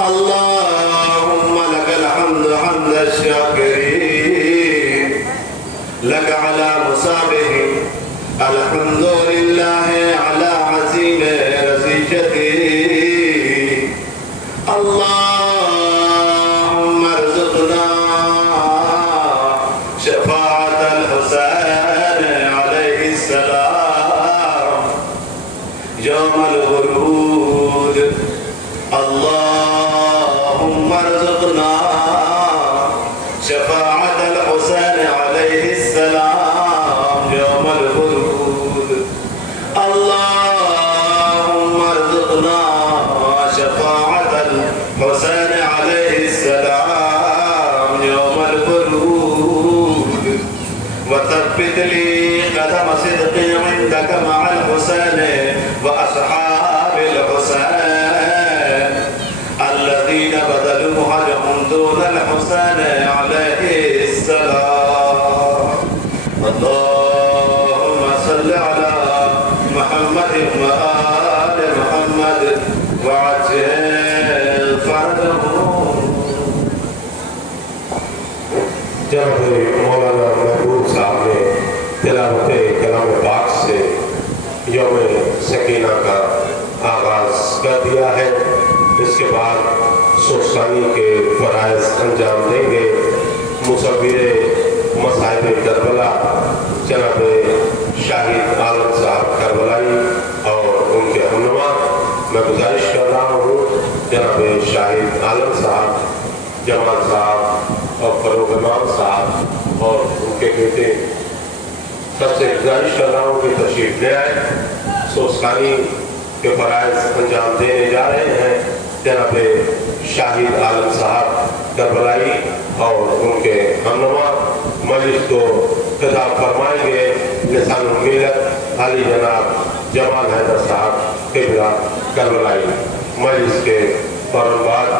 اللهم لك الحمد حمد الشاكرين لك على مسابهم الحمد لله على عزيم رزيجته اللهم ارزقنا شفاعة الحسين عليه السلام يوم الورود اللهم ارزقنا شفاعة الحسين عليه السلام يوم الورود اللهم ارزقنا شفاعة الحسين عليه السلام يوم الورود وثبت لي قدم صدق عندك مع الحسين وأصحاب الحسين الذين بذلوا مهجهم دون الحسين عليه السلام اللهم صل على محمد وآل محمد وعجل فرجهم جناب مولانا محبوب صاحب نے تلاوت کلام پاک سے یوم سکینہ کا آغاز کر دیا ہے. اس کے بعد سوسانی کے فرائض انجام دیں گے. مصور مصائب کربلا جناب شاہد عالم صاحب کربلائی اور ان کے ہمنوا. میں گزارش کر رہا ہوں جناب شاہد عالم صاحب، جمال صاحب اور فروغ امام صاحب اور ان کے بیٹے سب سے گزارش کر رہا ہوں کہ تشریف لے آئے. سوسانی کے فرائض انجام دینے جا رہے ہیں جناب شاہد عالم صاحب کربلائی اور ان کے ہمنوا. مجلس کو خطاب فرمائیں گے لسان الملت علی جناب جمال حیدر صاحب قبلہ کربلائی. مجلس کے فوراً بعد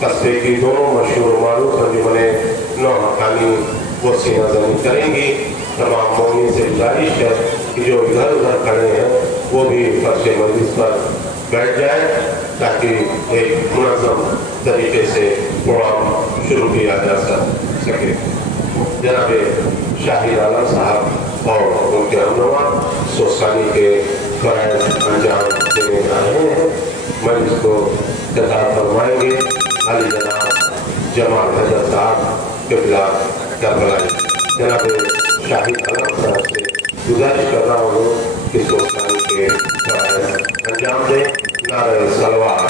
قصبے کی دونوں مشہور معروف انجمن نوحقانی وہ سینہ زنی کریں گی. تمام مومنین سے گزارش ہے کہ جو ادھر ادھر کھڑے ہیں وہ بھی فرش مجلس پر بیٹھ جائیں تاکہ ایک منظم طریقے سے پروگرام شروع کیا جا سکے. جناب شاہد عالم صاحب اور ان کے ہمنوا سوسانی کے فرائض انجام دینے جا رہے ہیں. مجلس کو خطاب فرمائیں گے علی جناب جمال حیدر صاحب قبلہ کربلائی. جناب شاہد عالم صاحب سے گزارش کر رہا ہوں کہ سوسانی کے فرائض انجام دیں. نعرہ صلوات.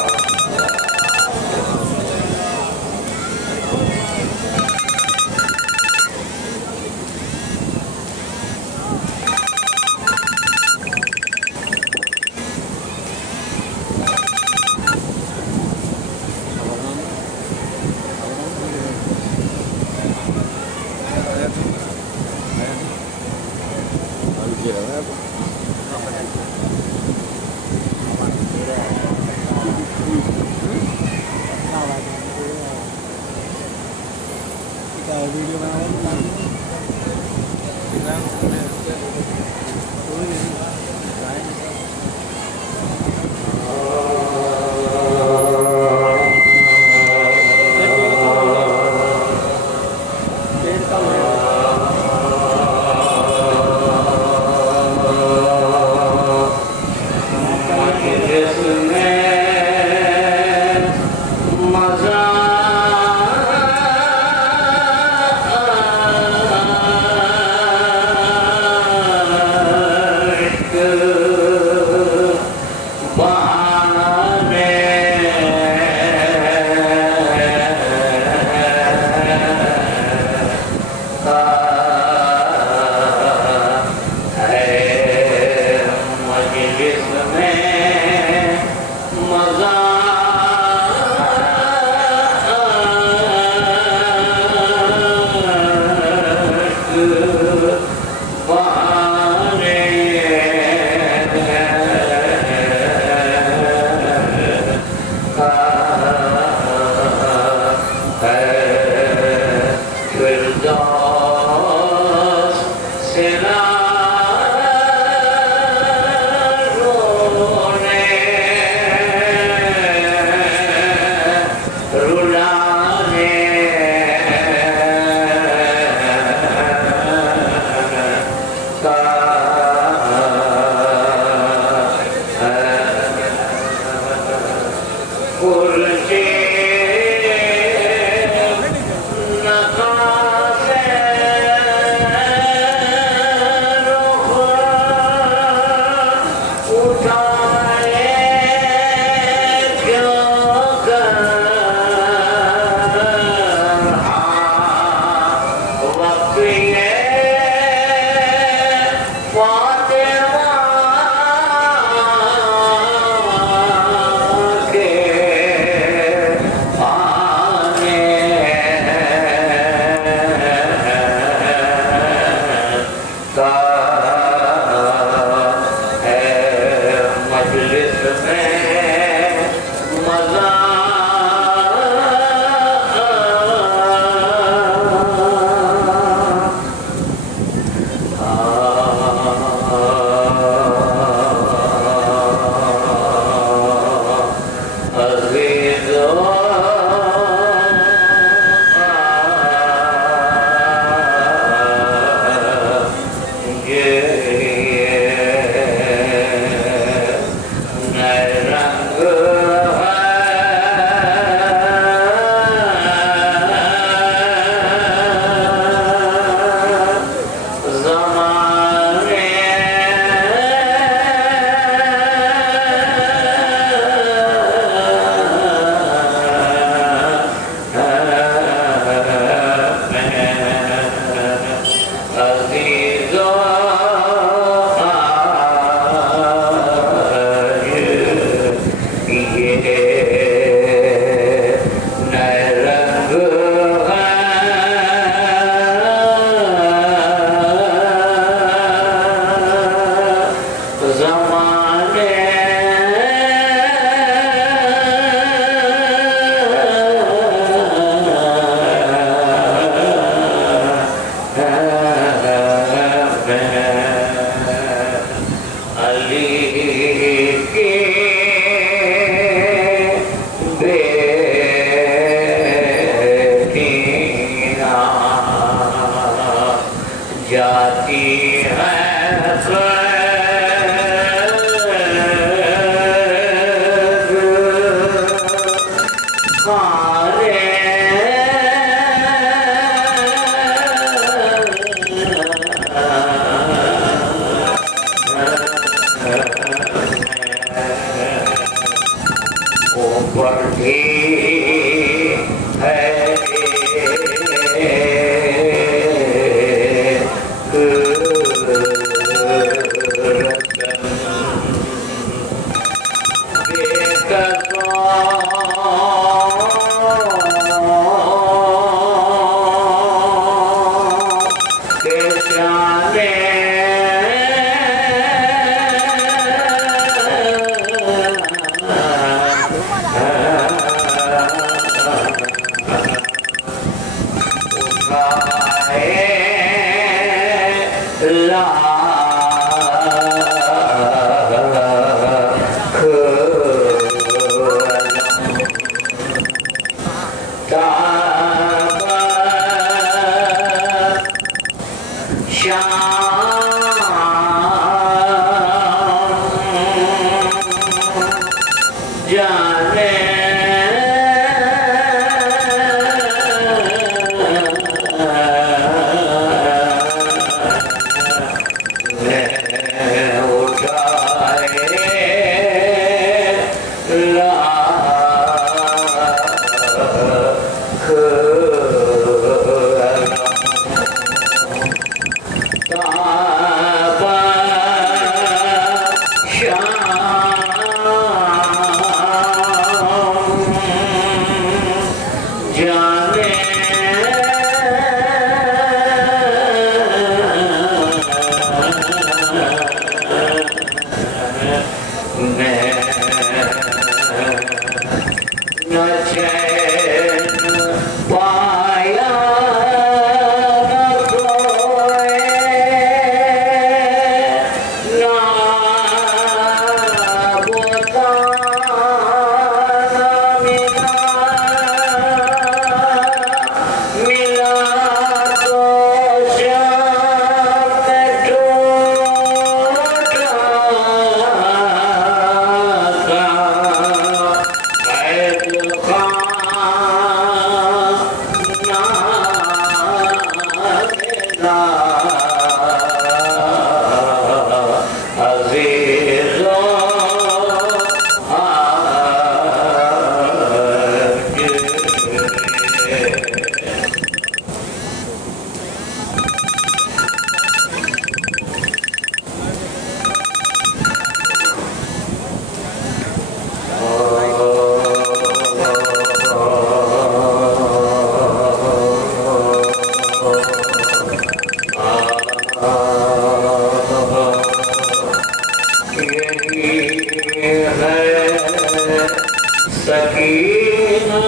سکینہ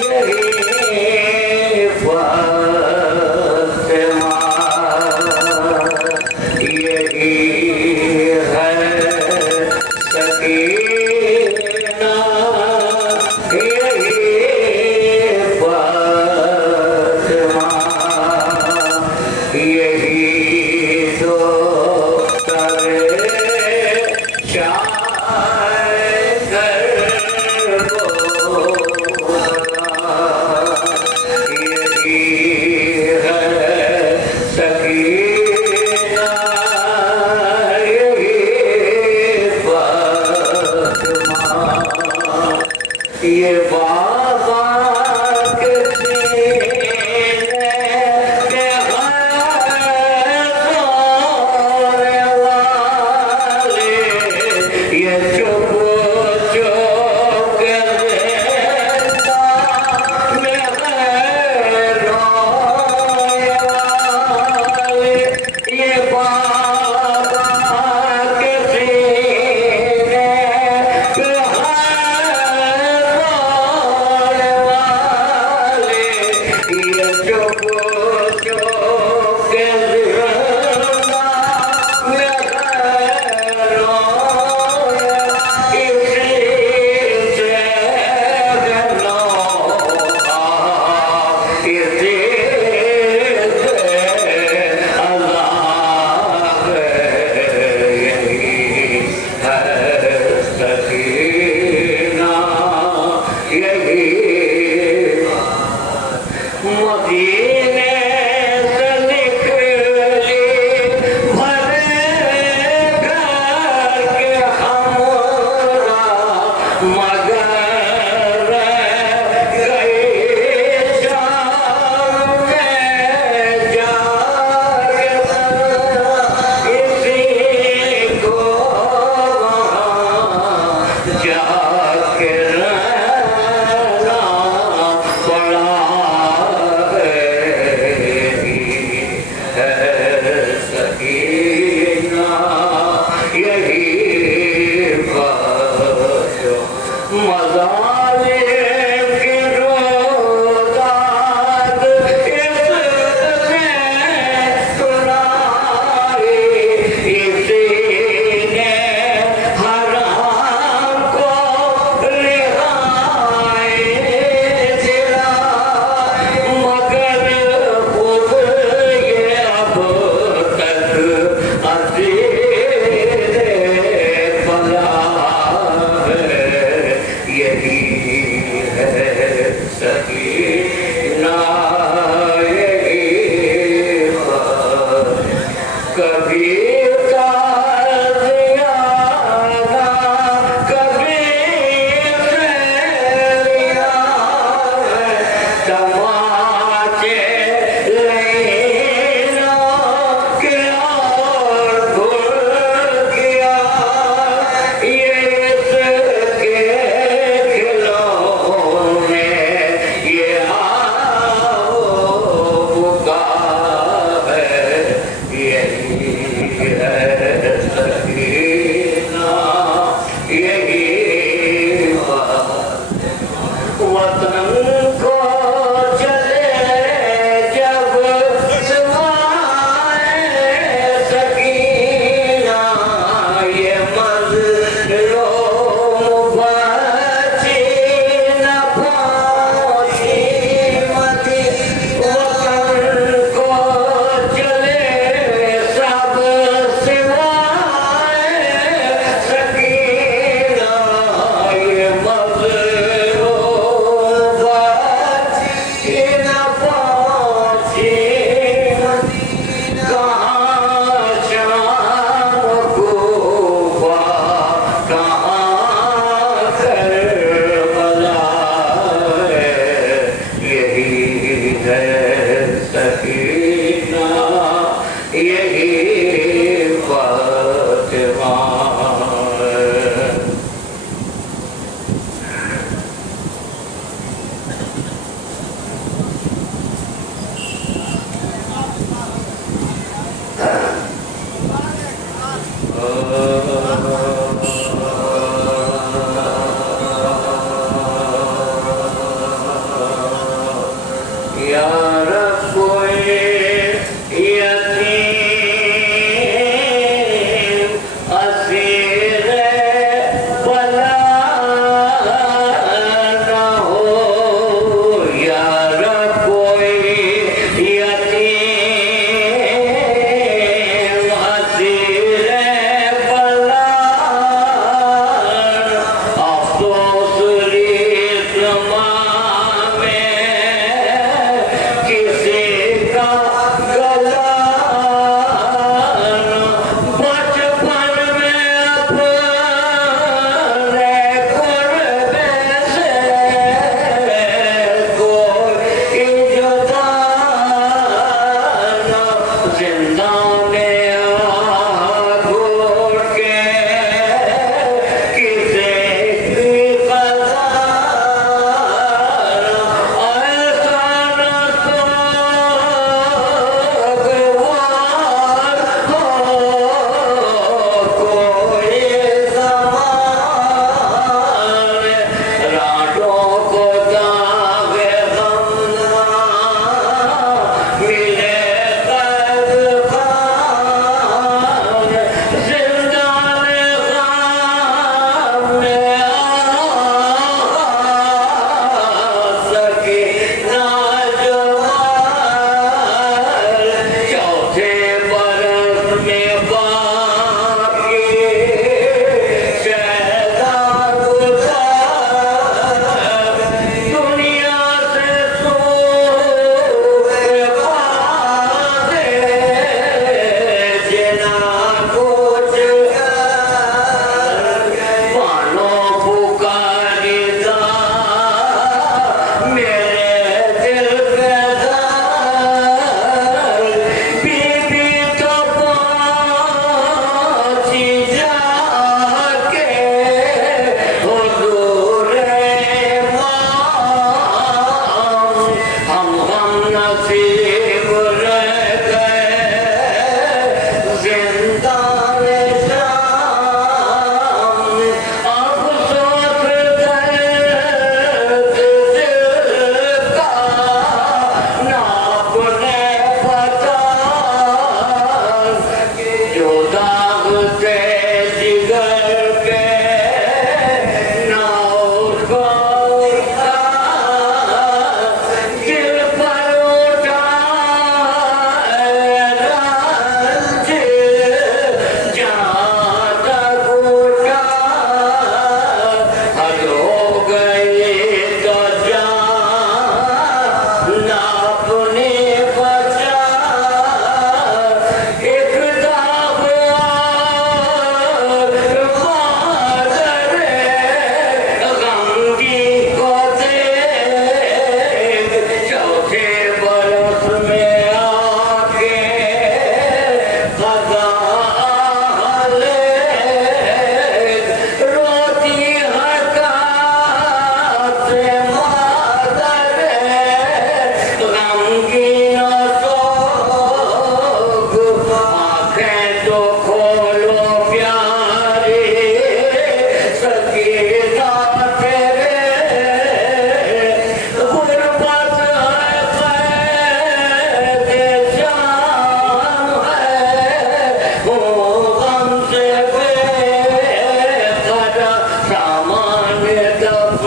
یہی فاطمہ یہی ہے سکینہ یہی فاطمہ یہی تو کرے یہ بابا کے سینے کے غیر والے یہ چپ چپ کے دیتا میں غیر والے یہ بابا کے سینے کے مدینے سے نکلی بھرے گھر کے ہمراہ مگر گئی شام میں جا کے اسی کو وہاں جا کے رہنا پڑا سکینہ یہی بات مظالم کی روزات اس نے سنائی اسی نے حرام کو رہائی دلا مگر خود یہ اب تک عزیز بلا ہے یہی ہے سکینہ یہی بات کبھی تعزیانہ کبھی خیریہ تماچے لینا کے اور بھول گیا یہ اس کے کھلونے یہ آؤ بکا ہے یہی ہے سکینہ یہی بات وطن کو چلے جب سوائے سکینہ یہ مظلوم بچی نہ پائی متی وطن کو چلے سب سوائے سکینہ یہ مظلوم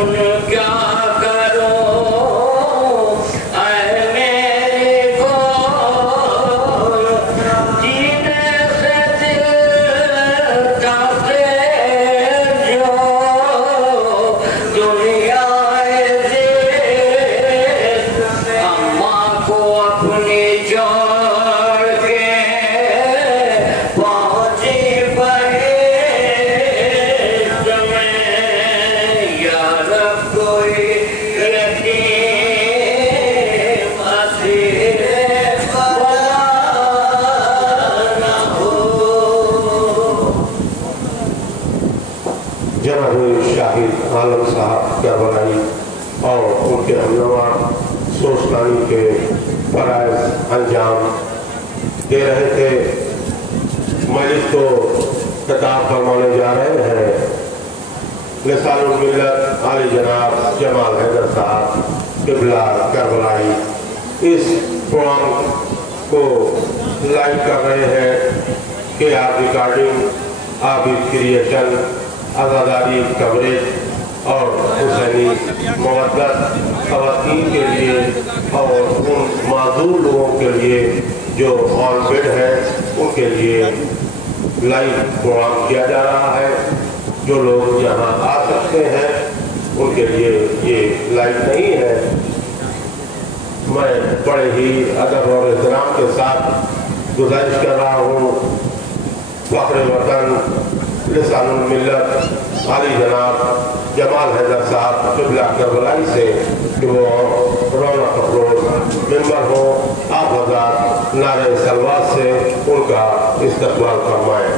سن کیا کرو اے میری گول جینے سے دل چاہتے جو دنیا اماں کو اپنی جوڑ کے پہنچی بہشت میں یا رب کوئی یتیم اسیر ولا نہ ہو۔ جناب شاہد عالم صاحب کربلائی اور ان کے ہمنوا سوچتانی کے فرائض انجام دے رہے تھے۔ مجلس کو خطاب فرمانے جا رہے ہیں لسان الملت عالی جناب جمال حیدر صاحب قبلہ کربلائی۔ اس پروگرام کو لائیو کر رہے ہیں کہ آپ ریکارڈنگ، آپ کریشن، آزاداری کوریج اور حسینی مودت خواتین کے لیے اور ان معذور لوگوں کے لیے جو آن بیڈ ہے ان کے لیے لائیو پروگرام کیا جا رہا ہے۔ جو لوگ یہاں آ سکتے ہیں ان کے لیے یہ لائیو نہیں ہے۔ میں بڑے ہی ادب اور احترام کے ساتھ گزارش کر رہا ہوں فخر وطن لسان الملت عالی جناب جمال حیدر صاحب قبلہ کربلائی سے کہ وہ رونق افروز ممبر ہوں، آپ حضرات نعرہ سلوات سے ان کا استقبال فرمائیں۔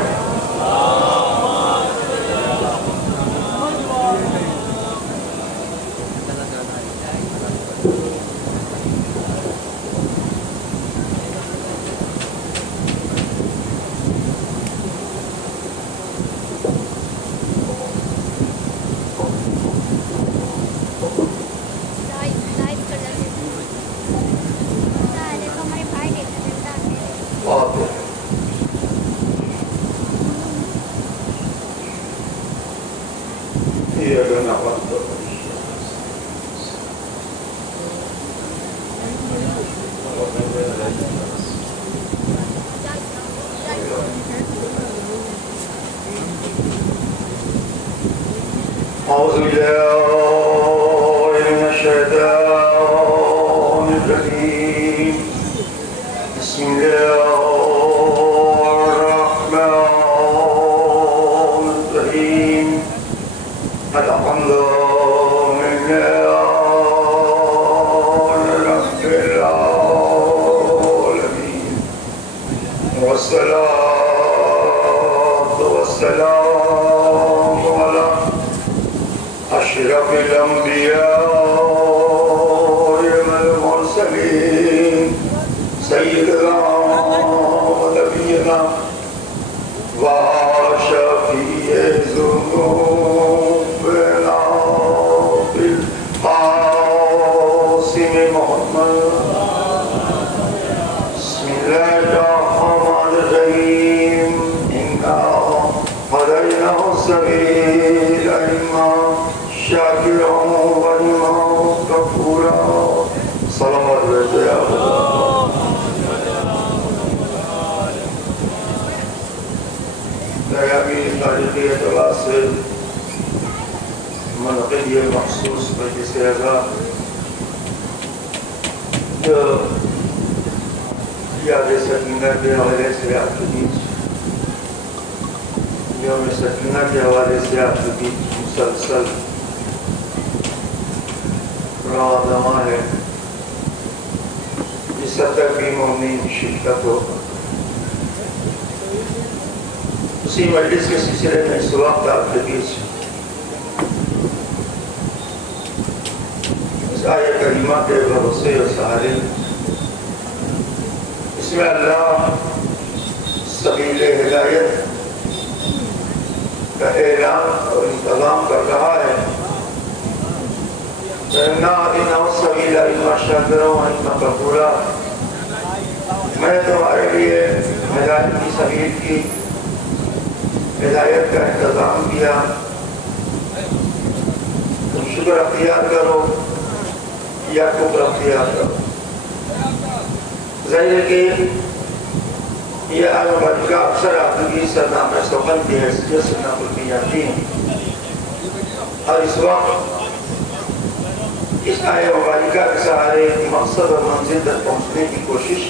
أعوذ بالله من الشيطان الرجيم بسم الله الرحمن الرحيم الحمد لله رب العالمين والصلاة والسلام على أشرف الأنبياء والمرسلين سيدنا ونبينا وشفيع ذنوبنا بالقاسم محمد بسم الله الرحمن الرحيم إنا هديناه السبيل إما شاكرا وإما كفورا صلوات يا لگامی تاریخی اعتبار سے منعقد یہ مخصوص مجلس اعزا جو یاد سکینہ کے حوالے سے آپ کے بیچ یوم سکینہ کے حوالے سے آپ کے بیچ مسلسل رواں ہے، جس حد تک بھی مومن شرکت ہو۔ اسی مجلس کے سلسلے میں اس وقت آپ کے بیچ اس آیہ کریمہ کے بھروسے اور سہارے اس میں اللہ سبیل ہدایت کا اعلان اور انتظام کر رہا ہے۔ میں تمہارے لیے ہدایت کی سبیل کی ہدایت کا انتظام کیا، تم شکر اختیار کرو یا کفر اختیار کرو. ظاہر ہے کہ یہ آیہ مبارکہ اکثر آپ کی سرنام سخن کی حیثیت سے نقل کی جاتی ہیں، اور اس وقت اس آیہ مبارکہ کے سہارے مقصد اور منزل تک پہنچنے کی کوشش،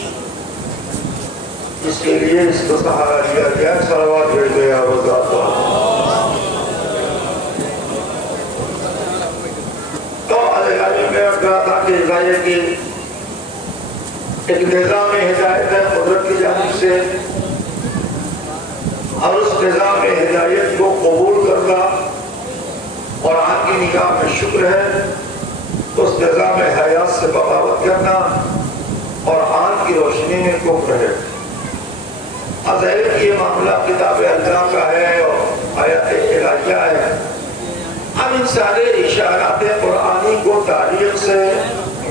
اس کے لیے اس کو سہارا لیا گیا. صلوات بھیج گیا وزاد تو علیہ میں کہا تھا کہ ظاہر کی ایک نظام ہدایت ہے قدرت کی جانب سے، اور اس نظام ہدایت کو قبول کرنا اور آپ کی نگاہ میں شکر ہے، اس نظام حیات سے بغاوت کرنا اور آن کی روشنی میں کفر ہے. ظاہر کہ یہ معاملہ کتاب اللہ کا ہے اور آیات الہیہ ہے. اب ان سارے اشارات قرآنی کو تاریخ سے،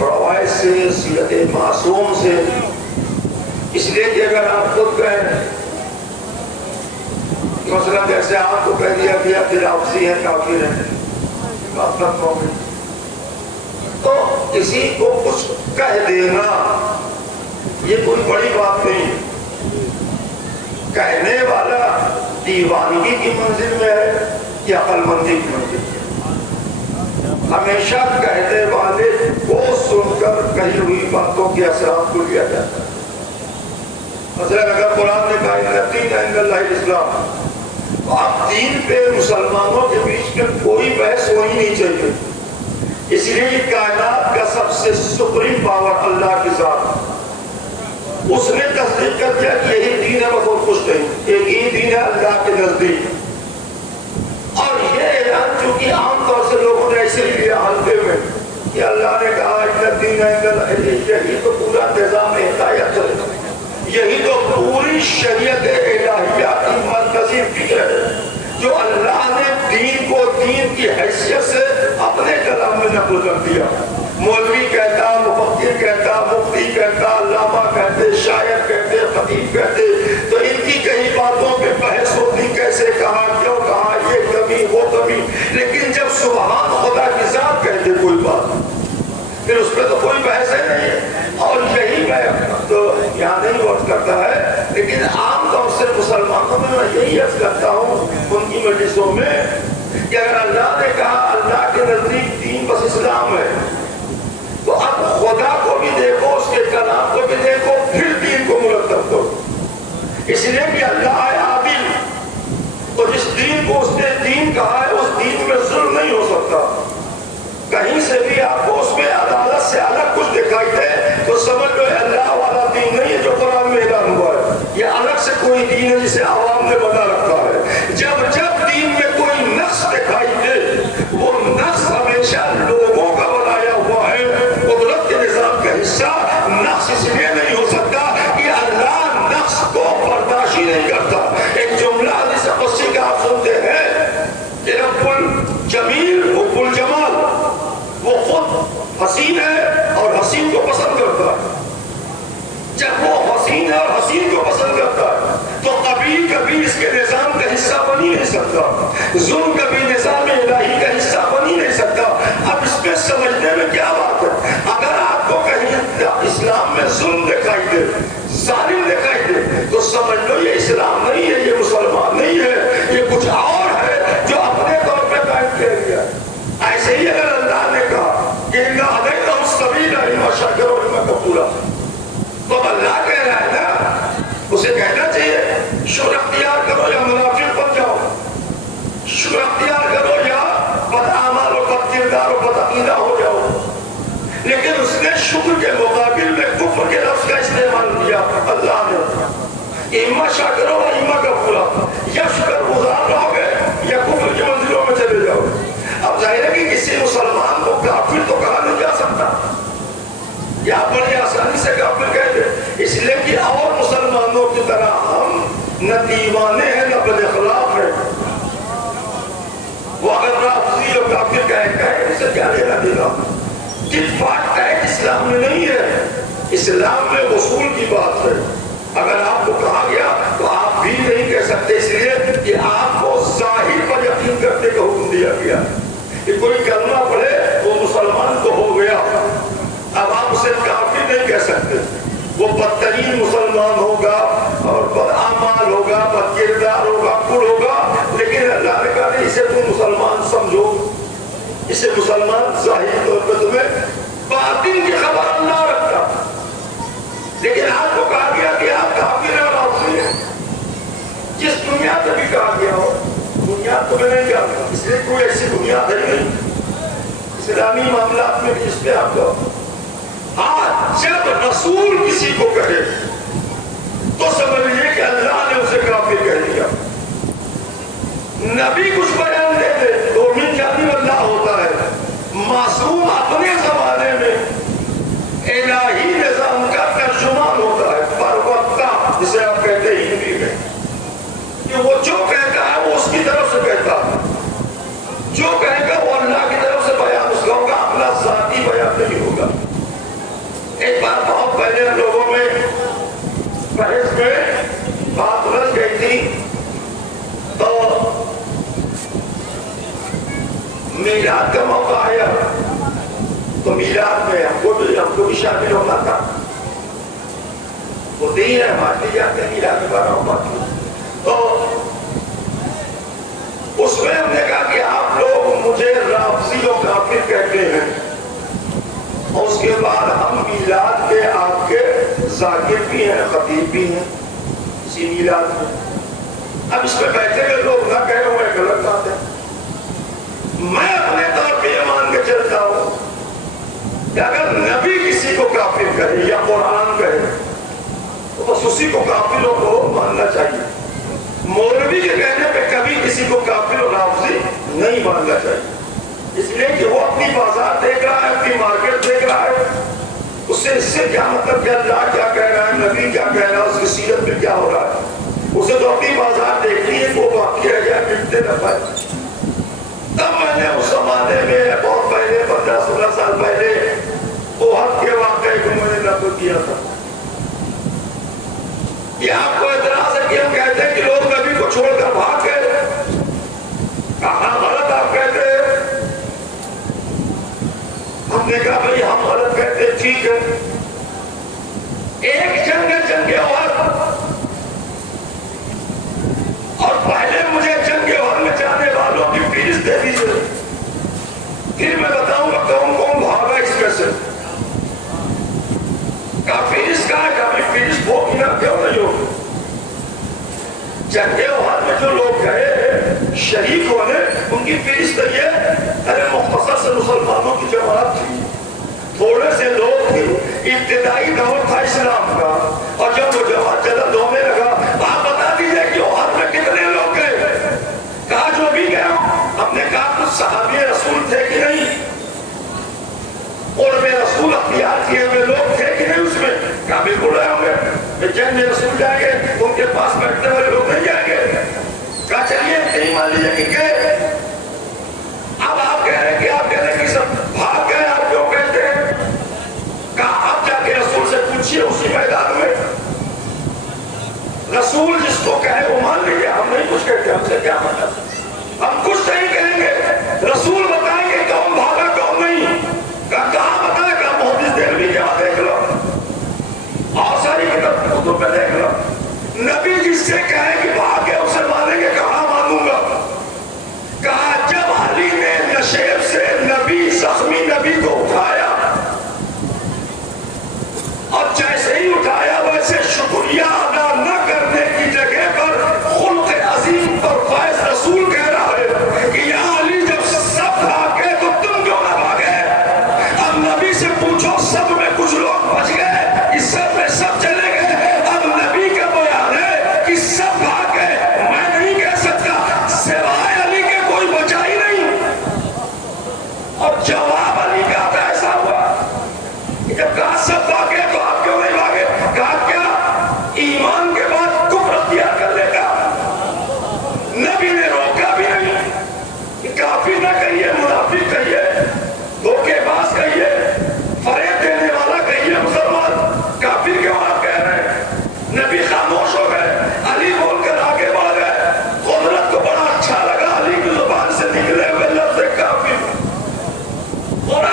روایت سے، سیرت معصوم سے، اس لیے کہ اگر آپ خود کہیں مثلا جیسے آپ کو کہہ دیا گیا کہ لفظی ہے کافر ہے تو کسی کو کچھ کہہ دینا یہ کوئی بڑی بات نہیں. کہنے والا دیوانگی کی منزل میں ہے یا عقل مندی کی منزل میں ہے. ہمیشہ کہنے والے کو سن کر کہی ہوئی باتوں کے اثرات کو لیا جاتا ہے. مثلا اگر قرآن نے کہا ان الدین عند اللہ الاسلام، تو اب دین پہ مسلمانوں کے بیچ میں کوئی بحث ہونی نہیں چاہیے. اس لیے کائنات کا سب سے سپریم پاور اللہ کی ذات، اس نے تصدیق کر دیا کہ یہی دین ہے، بس اور کچھ نہیں، ایک ہی دین ہے اللہ کے نزدیک. اور یہ اعلان چونکہ عام طور سے لوگوں نے ایسے ہی لیا حلقے میں کہ اللہ نے کہا ان الدین عند اللہ، یہی تو پورا نظام ہدایت ہے، یہی تو پوری شریعت الہیہ کی مرکزی فکر ہے جو اللہ نے دین کو دین کی حیثیت سے اپنے کلام میں نقل کر دیا. مولوی کہتا، مفکر کہتا، مفتی کہتا، علامہ کہتے، شاعر کہتے، خطیب کہتے، تو ان کی کئی باتوں پہ بحث ہوتی، کیسے کہا، کیوں کہا، یہ کمی وہ کمی. لیکن جب سبحان خدا کی ذات کہتے کوئی بات، پھر اس پہ تو کوئی بحث ہے نہیں. اور یہی میں تو یہاں نہیں غور کرتا ہے، لیکن عام طور سے مسلمانوں میں میں یہی عرض کرتا ہوں ان کی مجلسوں میں کہ اگر اللہ نے کہا اللہ کے نزدیک دین بس اسلام ہے، تو اب خدا کو بھی دیکھو، اس کے کلام کو بھی دیکھو، پھر دین کو مرتب کرو. اس لیے کہ اللہ ہے عادل، تو جس دین کو اس نے دین کہا ہے اس دین میں ظلم نہیں ہو سکتا. کہیں سے بھی آپ کو اس میں عدالت سے الگ کچھ دکھائی دے تو سمجھ لو اللہ والا دین نہیں ہے جو قرآن میں اعلان ہوا ہے، یہ الگ سے کوئی دین ہے جسے عوام نے بنا رکھا ہے. جب جب دین میں کوئی نقص دکھائی دے، وہ نقص ہمیشہ لوگوں کا بنایا ہوا ہے، قدرت کے نظام کا حصہ. نقص اس لیے نہیں ہو سکتا کہ اللہ نقص کو برداشت ہی نہیں کرتا. ایک جملہ حدیث قدسی کا آپ سنتے ہیں کہ رب الجمیل حب الجمال، وہ خود حسین ہے اور حسین کو پسند کرتا ہے. جب وہ حسین ہے اور حسین کو پسند کرتا ہے تو کبھی اس کے نظام کا حصہ بن ہی نہیں سکتا. ظلم کبھی نظام الہی کا حصہ بن ہی نہیں سکتا. اب اس پہ سمجھنے میں کیا بات ہے؟ اگر آپ کو کہیں اسلام میں ظلم دکھائی دے، ظالم دکھائی دے، تو سمجھ لو یہ اسلام نہیں ہے، یہ مسلمان نہیں ہے، یہ کچھ اور ہے جو اپنے طور پہ قائم کیا گیا. ایسے ہی اگر اللہ نے کہا کہ اِنَّا هَدَيْنَاهُ السَّبِيلَ إِمَّا شَاكِرًا وَإِمَّا كَفُورًا، تو اللہ کہہ رہا ہے نا، اسے کہنا چاہیے شکر اختیار کرو یا منافق بن جاؤ، شکر اختیار کرو یا بدعمل اور بد کردار اور بدعقیدہ ہو جاؤ. لیکن اس نے شکر کے مقابل میں کفر کے لفظ کا استعمال کیا اللہ نے. اِمَّا شَاكِرًا وَإِمَّا كَفُورًا، یا شکر گزار رہو گے یا کفر کی منزلوں میں چلے جاؤ. اب ظاہر ہے کہ کسی مسلمان کو کافر تو کہا نہیں جا سکتا، یا بڑی آسانی سے کافر کہہ دے، اس لیے کہ اور مسلمانوں کی طرح ہم نہ دیوانے ہیں نہ بد اخلاق ہیں. وہ اگر رافضی اور کافر کہے اسے کیا لینا دینا. جس بات کا ایک اسلام میں نہیں ہے، اسلام میں اصول کی بات ہے. اگر آپ کو کہا گیا تو آپ بھی نہیں کہہ سکتے، اس لیے کہ آپ کو ظاہر پر یقین کرنے کا حکم دیا گیا. کہ کوئی کلمہ پڑھے بدترین مسلمان ہوگا اور بدعمال ہوگا، بد کردار ہوگا، کڑ ہوگا، لیکن اللہ نے کہا نہیں، اسے تم مسلمان سمجھو، اسے مسلمان ظاہری طور پہ تمہیں، باطن کی خبر اللہ رکھتا، لیکن آپ کو کہا گیا کہ آپ کافر اور عاصی ہیں۔ جس دنیا سے بھی کہا گیا ہو، دنیا تمہیں نہیں جانتا، اس لیے کوئی ایسی دنیا ہے نہیں اسلامی معاملات میں جس پہ آپ کو، ہاں جب رسول کسی کو کہے تو سمجھ لیجیے کہ اللہ نے اسے کافر کہہ دیا۔ نبی کچھ بیان دے دے تو من جانب اللہ ہوتا ہے، معصوم اپنے زمانے میں الہی نظام کا ترجمان ہوتا ہے، پروکتا جسے آپ کہتے ہیں ہندی میں، کہ وہ جو کہتا ہے وہ اس کی طرف سے کہتا ہے، جو کہے گا وہ اللہ کی طرف سے بیان اس کا ہوگا، اپنا ذاتی بیان نہیں ہوگا۔ ایک بار بہت پہلے لوگوں میں بحث میں بات الجھ گئی تھی، تو میلاد کا موقع آیا، تو میلاد میں ہم کو بھی شامل ہونا تھا، وہ دین ہے ہمارے لیے جاتے ہیں میلاد کے بارے میں، تو اس میں ہم نے کہا کہ آپ لوگ مجھے رافضی و کافر کہتے ہیں، اور اس کے بعد ہم میلاد کے آپ کے ذاکر بھی ہیں، خطیب بھی ہیں اسی میلاد میں۔ اب اس پہ بیٹھے ہوئے لوگ نہ کہے ہوئے غلط بات ہے۔ میں اپنے طور پہ یہ مان کے چلتا ہوں کہ اگر نبی کسی کو کافر کہے یا قرآن کہے تو بس اسی کو کافروں کو ماننا چاہیے، مولوی کے کہنے پہ کبھی کسی کو کافر اور رافضی نہیں ماننا چاہیے، اس لیے کہ وہ اپنی بازار دیکھ رہا ہے، اپنی مارکیٹ دیکھ رہا ہے، اس سے کیا مطلب کہ اللہ کیا کہہ رہا ہے، نبی کیا کہہ رہا ہے، اس کی سیرت میں کیا ہو رہا ہے، اسے تو اپنی بازار دیکھنی ہے، وہ باقی رہ جائے ملتے نہ پائے۔ تب میں نے اس زمانے میں بہت پہلے 15-16 سال پہلے احد کے واقعے کو میں نے نقل کیا تھا۔ یہ آپ کو اعتراض ہے کہ ہم کہتے ہیں کہ لوگ نبی کو چھوڑ کر بھاگ گئے، کہاں غلط آپ کہتے ہیں؟ ہم نے کہا بھئی ہم غلط کہتے ہیں، ٹھیک ہے، ایک جنگ ہے جنگ احد، اور پہلے مجھے جنگ احد میں جانے والوں کی فہرست دے دیجیے، پھر میں بتاؤں گا کون کون بھاگا اس میں سے۔ کا فہرست کا ہے، کبھی فہرست ہوگی نہ، کیوں نہیں ہوگی؟ جنگ احد میں جو لوگ گئے شہید ہونے، ان کی فہرست یہ ارے مختصر سے مسلمانوں کی جماعت تھی، تھوڑے سے لوگ تھے، ابتدائی دور تھا اسلام کا، اور جب وہ جماعت جلد ہونے لگا، آپ بتا دیجئے کہ احد میں کتنے لوگ گئے؟ کہا جو بھی گئے، ہم نے کہا کچھ صحابی رسول تھے کہ نہیں، اور میں رسول اختیار کیے ہوئے لوگ تھے کہ نہیں اس میں؟ کہا بالکل رہے ہوں گے، جنگ میں رسول جائیں گے، ان کے پاس بیٹھنے والے لوگ نہیں جائیں گے۔ کہا چلیے نہیں مان لیجیے کہ گئے، اب آپ کہہ رہے ہیں کہ آپ کہہ رہے ہیں کہ سب بھاگ گئے، آپ کیوں کہتے ہیں؟ کہا اب جا کے رسول سے پوچھئے اسی میدان میں، رسول جس کو کہے وہ مان لیجیے، ہم نہیں کچھ کہتے، ہم سے کیا مانا، ہم کچھ نہیں کہیں گے، رسول بتائیں گے کون بھاگا کون نہیں۔ کہاں بتائے؟ کہا محدث دہلوی کے وہاں دیکھ لو، اور ساری کتب پہ دیکھ لو، نبی جس سے کہے کہ بھاگ گئے اسے مانیں گے، کہاں مانوں گا؟ کہا جب علی نے نشیب سے نبی زخمی نبی کو اٹھایا، اور جیسے ہی اٹھایا ویسے شکریہ ادا نہ کرنے کی جگہ پر خلق عظیم پر فائز رسول کہہ رہا ہے کہ یا علی جب سب بھاگے تو تم کیوں نہ بھاگے؟ اب نبی سے پوچھو، سب میں کچھ لوگ بچ گئے، اس سب میں سب چلے گئے، اب نبی کا بیان ہے کہ سب بھاگ گئے، میں نہیں کہہ سکتا سوائے علی کے کوئی بچا ہی نہیں۔ اور جواب علی کا آتا ایسا ہوا کہ جب کہا سب بھاگے تو آپ کیوں نہیں بھاگے؟ کہا کیا ایمان کے بعد کفر اختیار کر لے گا؟ نبی نے روکا بھی نہیں کہ کافر نہ کہیے، منافق کہیے، دھوکے باز کہیے، فریب دینے والا کہیے، مسلمان کافر کیوں آپ کہہ رہے ہیں؟ نبی خاموش ہو گئے، علی بول کر آگے بڑھ گئے، قدرت کو بڑا اچھا لگا علی کی زبان سے نکلے ہوئے لفظ کافر، اور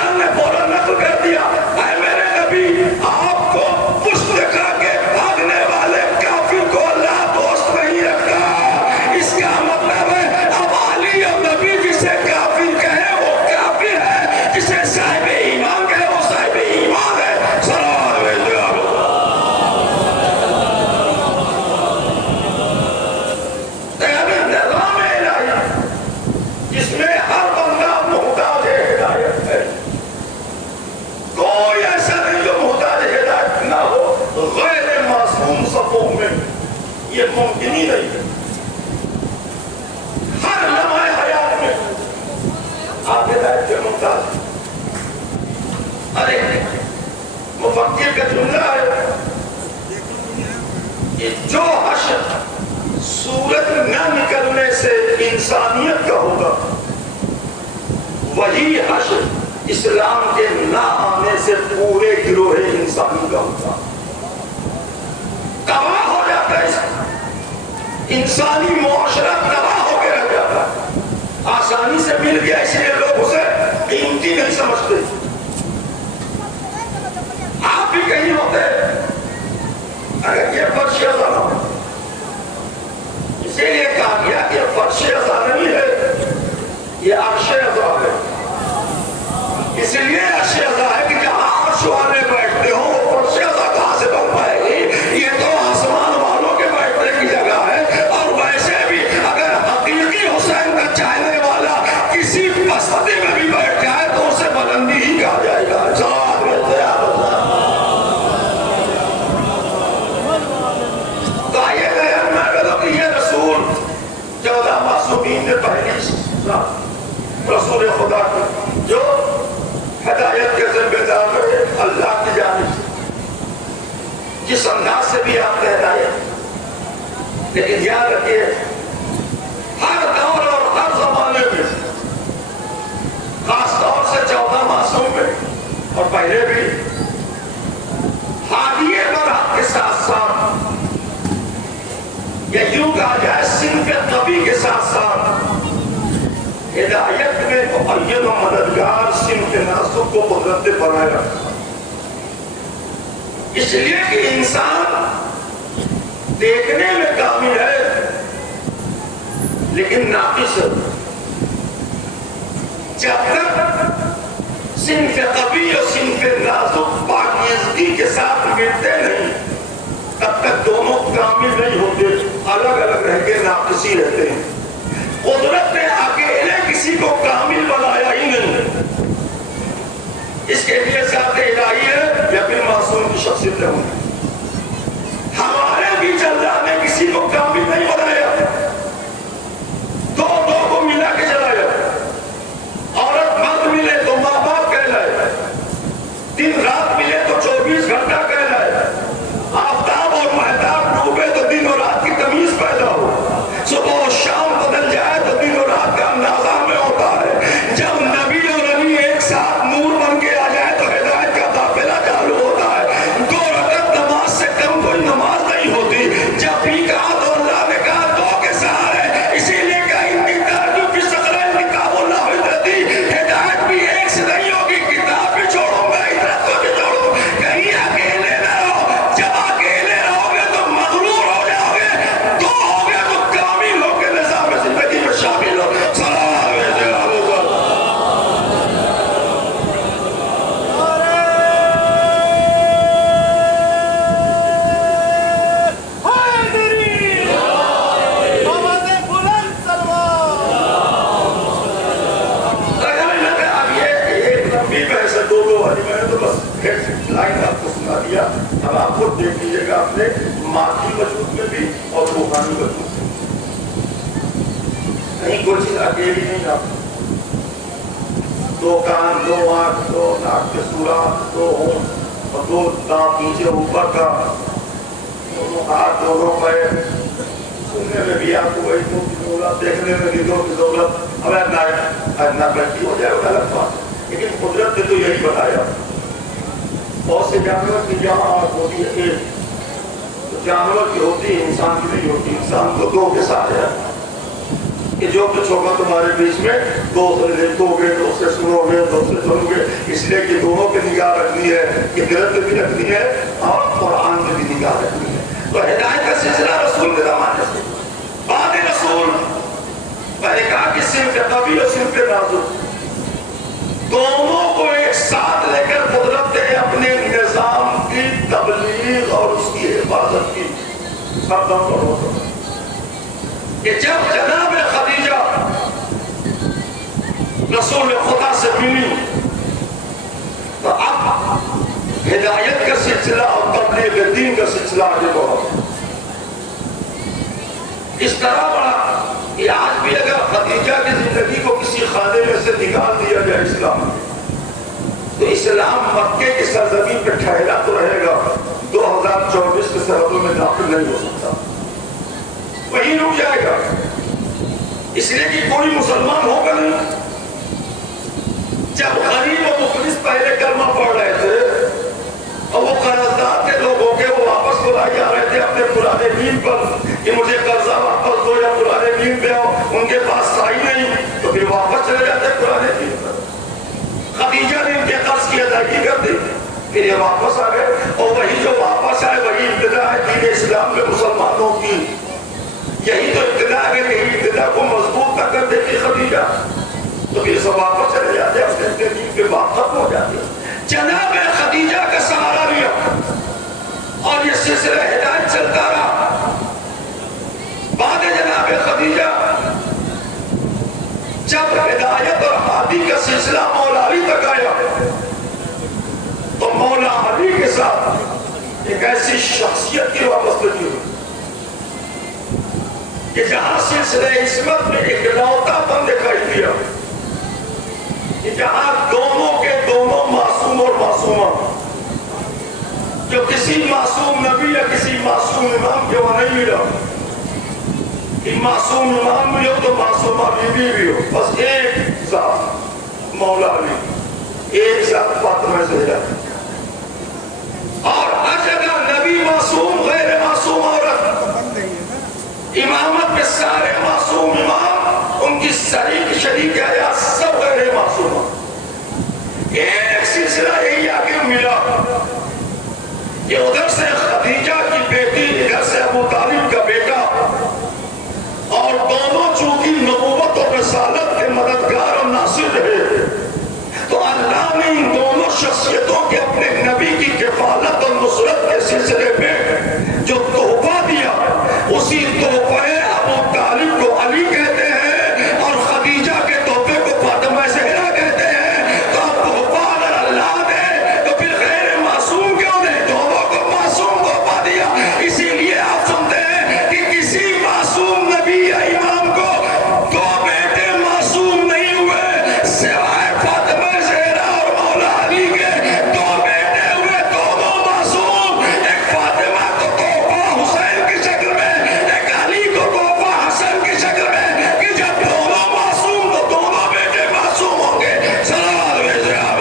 کے محتاج. ارے مفکر کا جملہ ہے کہ جو حشر سورج نہ نکلنے سے انسانیت کا ہوگا وہی حشر اسلام کے نہ آنے سے پورے گروہ انسانی کا ہوگا. تباہ ہو جاتا ہے انسانی معاشرہ تباہ ہو کے رہ جاتا ہے. آسانی سے مل گیا اس لیے لوگ اسے قیمتی نہیں سمجھتے. آپ بھی کہیں ہوتے اگر یہ فرش ازا ہو اسی لیے کہا گیا کہ فرش ازا نہیں ہے یہ عرش ازا ہے. اس لیے عرش ازا ہے کہ جہاں عرش والے بیٹھتے ہوں وہ فرش ازا کہاں سے بن پائے گی. یہ تو آسمان والوں کے بیٹھنے کی جگہ ہے. اور ویسے بھی اگر حقیقی حسین کا چاہنے والا کسی بستی میں بھی بیٹھ جائے تو اسے بلندی ہی کہا جائے گا. رسول خدا کی جو ہدایت کے ذمہ دار ہے اللہ کی جانب سے جس انداز سے بھی آپ ہدایت. لیکن یاد رکھیے ہر دور اور ہر زمانے میں خاص طور سے 14 معصوم میں اور پہلے بھی ہادیے برحق کے ساتھ ساتھ یا یوں کہا جائے صنف نبی کے ساتھ ساتھ ہدایت میں مؤید و مددگار صنف ناسک کو قدرت نے بنائے رکھا. اس لیے کہ انسان دیکھنے میں کامل ہے لیکن ناقص ہے. جب تک صنف قوی اور صنف نازک پاکیزگی کے ساتھ ملتے نہیں تب تک دونوں کامل نہیں ہوتے. الگ الگ رہ کے ناقصی رہتے ہیں. قدرت نے اکیلے کسی کو کامل بنایا ہی نہیں. اس کے لیے ذات الہی ہے یا پھر معصوم کی شخصیت ہے. ہمارے بیچ اللہ نے کسی کو کامل نہیں بنایا. دو کو ملا کے چلایا. عورت مرد ملے تو ماں باپ کہلائے. دن رات ملے تو 24 گھنٹہ کہلائے. آفتاب اور مہتاب ڈوبے تو دن اور رات کی تمیز پیدا ہو. صبح و شام بدل جائے تو دن اور رات کا اندازہ ہمیں ہوتا ہے. جب نبی اور علی ایک ساتھ نور بن کے آ جائے تو ہدایت کا قافلہ چالو ہوتا ہے. 2 رکعت نماز سے کم کوئی نماز نہیں ہوتی. جب بھی کہا تو اللہ نے کہا 2 کے سہارے. اسی لیے کہا انی ترجو فی ثقلین کتاب اللہ ہدایتی. ہدایت بھی ایک سے نہیں ہوگی. کتاب بھی چھوڑوں گا ہدایت کو بھی چھوڑوں. کہیں اکیلے نہ رہو. جب اکیلے رہو گے تو مغرور ہو جاؤ گے. 2 ہو گے تو کامل ہو کے نظام زندگی میں شامل ہو. سلام علیکم. اب آپ کو دیکھ لیجیے گا اپنے مادی وجود میں بھی اور روحانی وجود میں. کہیں کوئی چیز اکیلی نہیں آپ. 2 کان 2 آنکھ 2 ناک کے سوراخ 2 ہونٹ اور 2 دانت نیچے اوپر کا 2 ہاتھ 2 پیر. سننے میں بھی آپ کو وہی 2 کی ضرورت. دیکھنے میں بھی 2 کی ضرورت. اب ناپیتی ہو جائے وہ غلط بات. لیکن قدرت نے تو یہی بتایا. بہت سے جانور کی جہاں آنکھ ہوتی ہے جانور کی ہوتی ہے انسان کی نہیں ہوتی. انسان کو 2 کے ساتھ ہے کہ جو کچھ ہوگا تمہارے بیچ میں 2 سے دیکھو گے 2 سے سنو گے 2 سے سنو گے. اس لیے کہ دونوں پہ نگاہ رکھنی ہے. قدرت پہ بھی رکھنی ہے اور قرآن پہ بھی نگاہ رکھنی ہے. تو ہدایت کا سلسلہ رسول کے زمانے سے بعد رسول میں نے کہا کہ صنف قوی اور صنف نازک دونوں کو ایک ساتھ لے کر قدرت نے اپنے نظام کی تبلیغ اور اس کی حفاظت کی. کہ جب جناب خدیجہ رسول خدا سے ملی تو اب ہدایت کا سلسلہ اور تبلیغ دین کا سلسلہ آگے بڑھا. اس طرح بڑھا کہ آج بھی اگر خدیجہ کی زندگی کو کسی زمانے میں سے نکال دیا جائے اسلام، تو اسلام مکے کی سرزمین پہ ٹھہرا تو رہے گا، 2024 کے سرحدوں میں داخل نہیں ہو سکتا، وہی رک جائے گا، اس لیے کہ کوئی مسلمان ہوگا نہیں۔ جب غریب و مفلس پہلے کلمہ پڑھ رہے تھے اور وہ قرضدار کے لوگ ہو کے وہ واپس بلائے جا رہے تھے اپنے پرانے دین پر کہ مجھے قرضہ واپس دو یا پرانے دین پہ آؤ، ان کے پاس سائی نہیں، تو پھر واپس چلے جاتے پرانے دین پر۔ خدیجہ نے ان کے قرض کی ادائیگی کر دی، پھر یہ واپس آ گئے، اور وہی جو واپس آئے وہی ابتدا ہے دین اسلام میں مسلمانوں کی، یہی تو ابتدا ہے کہ ابتدا کو مضبوط نہ کر دیتی خدیجہ، تو پھر سب واپس چلے جاتے اپنے دین پہ، بات ختم ہو جاتی۔ جناب خدیجہ کا سہارا لیا اور یہ سلسلہ ہدایت چلتا رہا۔ بعد جناب خدیجہ جب ہدایت اور ہادی کا سلسلہ مولا علی تک آیا تو مولا علی کے ساتھ ایک ایسی شخصیت کی وابستگی ہوئی کہ جہاں سلسلہ عصمت میں اکلوتا پن دکھائی دیا، کہ جہاں دونوں کے دونوں معصوم اور معصومہ، جو کسی معصوم نبی یا کسی معصوم امام کے وہاں نہیں ملا، کہ معصوم امام بھی ہو تو معصومہ بیوی بھی ہو، بس ایک ذات مولا علی، ایک ذات فاطمہ زہرا، اور ہر جگہ نبی معصوم، غیر معصوم عورت، امامت میں سارے معصوم امام، ان کی شریک شریک حیات سب غیر معصوم۔ ایک سلسلہ یہی آگے ملا کہ ادھر سے خدیجہ کی بیٹی، ادھر سے ابو طالب کا بیٹا، اور دونوں چونکہ نبوت اور رسالت کے مددگار اور ناصر رہے، تو اللہ نے ان دونوں شخصیتوں کے اپنے نبی کی کفالت اور نصرت کے سلسلے میں جو تحفہ دیا، اسی تحفے ابو طالب کو علی کہتے ہیں اور خدیجہ کے تحفے کو فاطمہ زہرا کہتے ہیں۔ تو اب تحفہ اگر اللہ دے تو پھر غیر معصوم کیوں دے؟ دونوں کو معصوم تحفہ دیا۔ اسی لیے آپ سنتے ہیں کہ کسی معصوم نبی یا امام کو دو بیٹے معصوم نہیں ہوئے، سوائے فاطمہ زہرا اور مولا علی کے دو بیٹے ہوئے، دونوں معصوم۔ ایک فاطمہ کو تحفہ حسین کی شکل میں، ایک علی کو تحفہ حسن کی شکل میں، کہ جب دونوں معصوم تو دونوں بیٹے معصوم ہوں گے۔ صلوات بھیجے آپ۔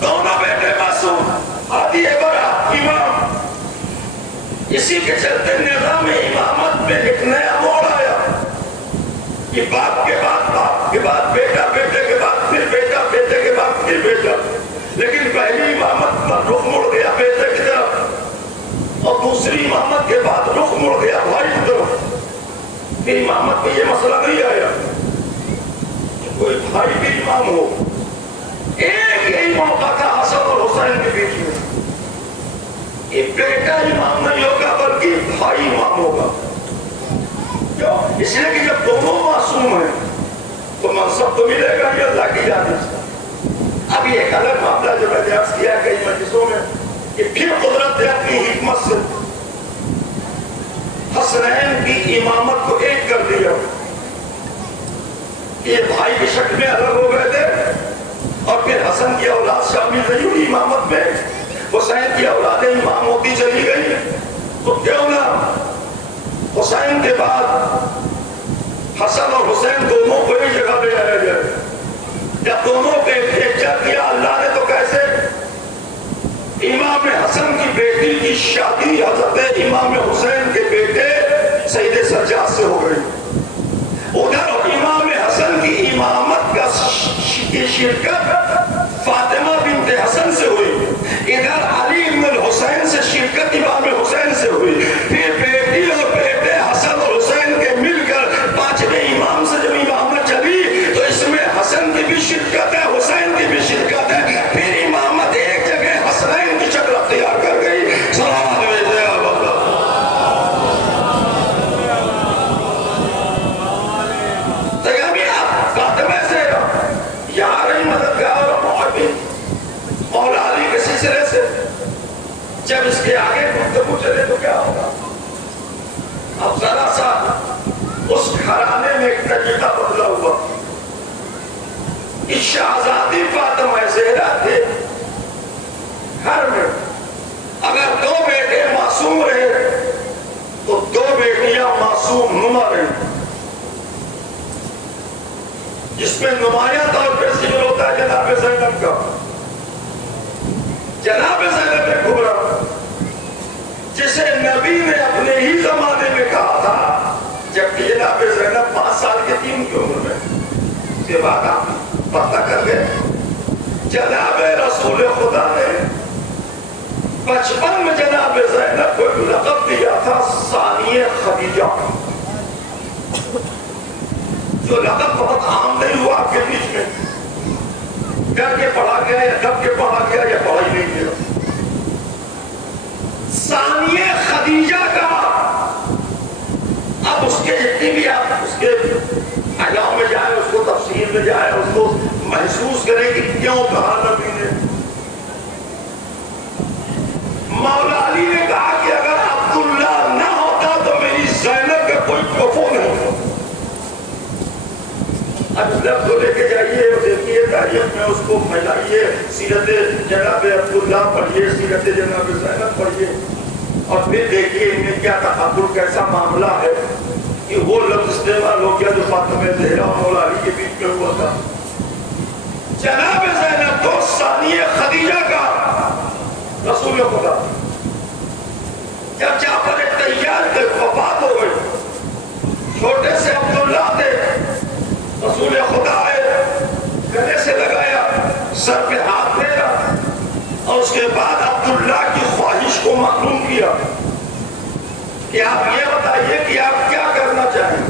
دونوں بیٹے معصوم، ہادی بڑا امام۔ اسی کے چلتے نظام امامت میں ایک نیا موڑ آیا کہ باپ کے بعد باپ کے بعد بیٹا، بیٹے کے بعد پھر بیٹا، بیٹے کے بعد پھر بیٹا، لیکن پہلی امامت کا رخ مڑ گیا بیٹے کی طرف، اور دوسری امامت کے بعد رخ مڑ گیا بھائی کی طرف۔ پھر امامت میں یہ مسئلہ نہیں آیا کہ کوئی بھائی بھی امام ہو، ایک یہی موقع تھا حسن اور حسین کے بیچ میں، یہ بیٹا امام نہیں ہوگا بلکہ بھائی امام ہوگا۔ کیوں؟ اس لیے کہ جب دونوں معصوم ہیں تو منصب تو ملے گا یہ اللہ کی جانب سے۔ اب یہ ایک الگ معاملہ جو میں نے عرض کیا کئی مجلسوں میں کہ پھر قدرت نے اپنی حکمت سے حسنین کی امامت کو ایک کر دیا۔ یہ بھائی کی شکل میں الگ ہو گئے تھے، اور پھر حسن کی اولاد شامل نہیں ہوئی امامت میں، حسین کی اولادیں امام ہوتی چلی گئی، تو کیوں نہ حسین کے بعد حسن اور حسین دونوں کو ایک جگہ پہ لایا جائے۔ جب دونوں پہ ایک کیا اللہ نے تو کیسے؟ امام حسن کی بیٹی کی شادی حضرت امام حسین کے بیٹے سید سجاد سے ہو گئی، ادھر امام حسن کی امامت کا شرکت فاطمہ بنت حسن سے ہوئی، ادھر علی بن الحسین سے شرکت امام حسین سے ہوئی، پھر بیٹی اور بیٹے حسن اور حسین کے مل کر پانچویں امام سے جب امامت چلی تو اس میں حسن کی بھی شرکت ہے، حسین کی بھی شرکت ہے، پھر امامت ایک جگہ حسنین کی شکل اختیار کر گئی۔ صلوات بھیجے آپ۔ تو ابھی آپ فاطمہ سے جب اس کے آگے گفتگو چلے تو کیا ہوگا؟ اب ذرا سا اس گھرانے میں ایک طریقہ بدلا ہوا کہ شہزادی فاطمہ زہرا تھے گھر میں، اگر 2 بیٹے معصوم رہے تو 2 بیٹیاں معصوم نما رہی، جس میں نمایاں طور پر ذکر ہوتا ہے جناب زینب کا، جناب زینب کبریٰ، جسے نبی نے اپنے ہی زمانے میں کہا تھا جبکہ جناب زینب 5 سال کی تھی ان کی عمر میں، اس کے بعد آپ پتہ کر گئے جناب رسول خدا نے 55 میں جناب زینب کو لقب دیا تھا ثانیہ خدیجہ، جو لقب بہت عام نہیں ہوا آپ کے بیچ میں، کر کے پڑھا گیا یا کب کے پڑھا گیا یا پڑھا ہی نہیں گیا۔ ثانیہ خدیجہ کا اب اس کے جتنی بھی آپ اس کے احکام میں جائیں، اس کو تفسیر میں جائیں، اس کو محسوس کریں کہ کیوں کہا نبی نے۔ مولا علی نے کہا کہ اگر عبداللہ نہ ہوتا تو میری زینب کا کوئی کفو نہیں ہوتا۔ اب لفظ کو لے کے جائیے اور دیکھیے تاریخ میں اس کو پھیلائیے، سیرت جناب عبداللہ پڑھیے، سیرت جناب زینب پڑھیے، اور پھر دیکھیے ان میں کیا تقابل کیسا معاملہ ہے کہ وہ لفظ استعمال ہو گیا جو فاطمہ زہرا اور مولا علی کے بیچ میں ہوا تھا۔ جناب زینب تو ثانیہ خدیجہ کا رسول خدا، جب جعفر طیار کے وفات ہو گئی، چھوٹے سے عبداللہ تھے، رسول خدا آئے، گلے سے لگایا، سر پہ ہاتھ پھیرا، اور اس کے بعد عبداللہ کی خواہش کو معلوم کیا کہ آپ یہ بتائیے کہ آپ کیا کرنا چاہیں۔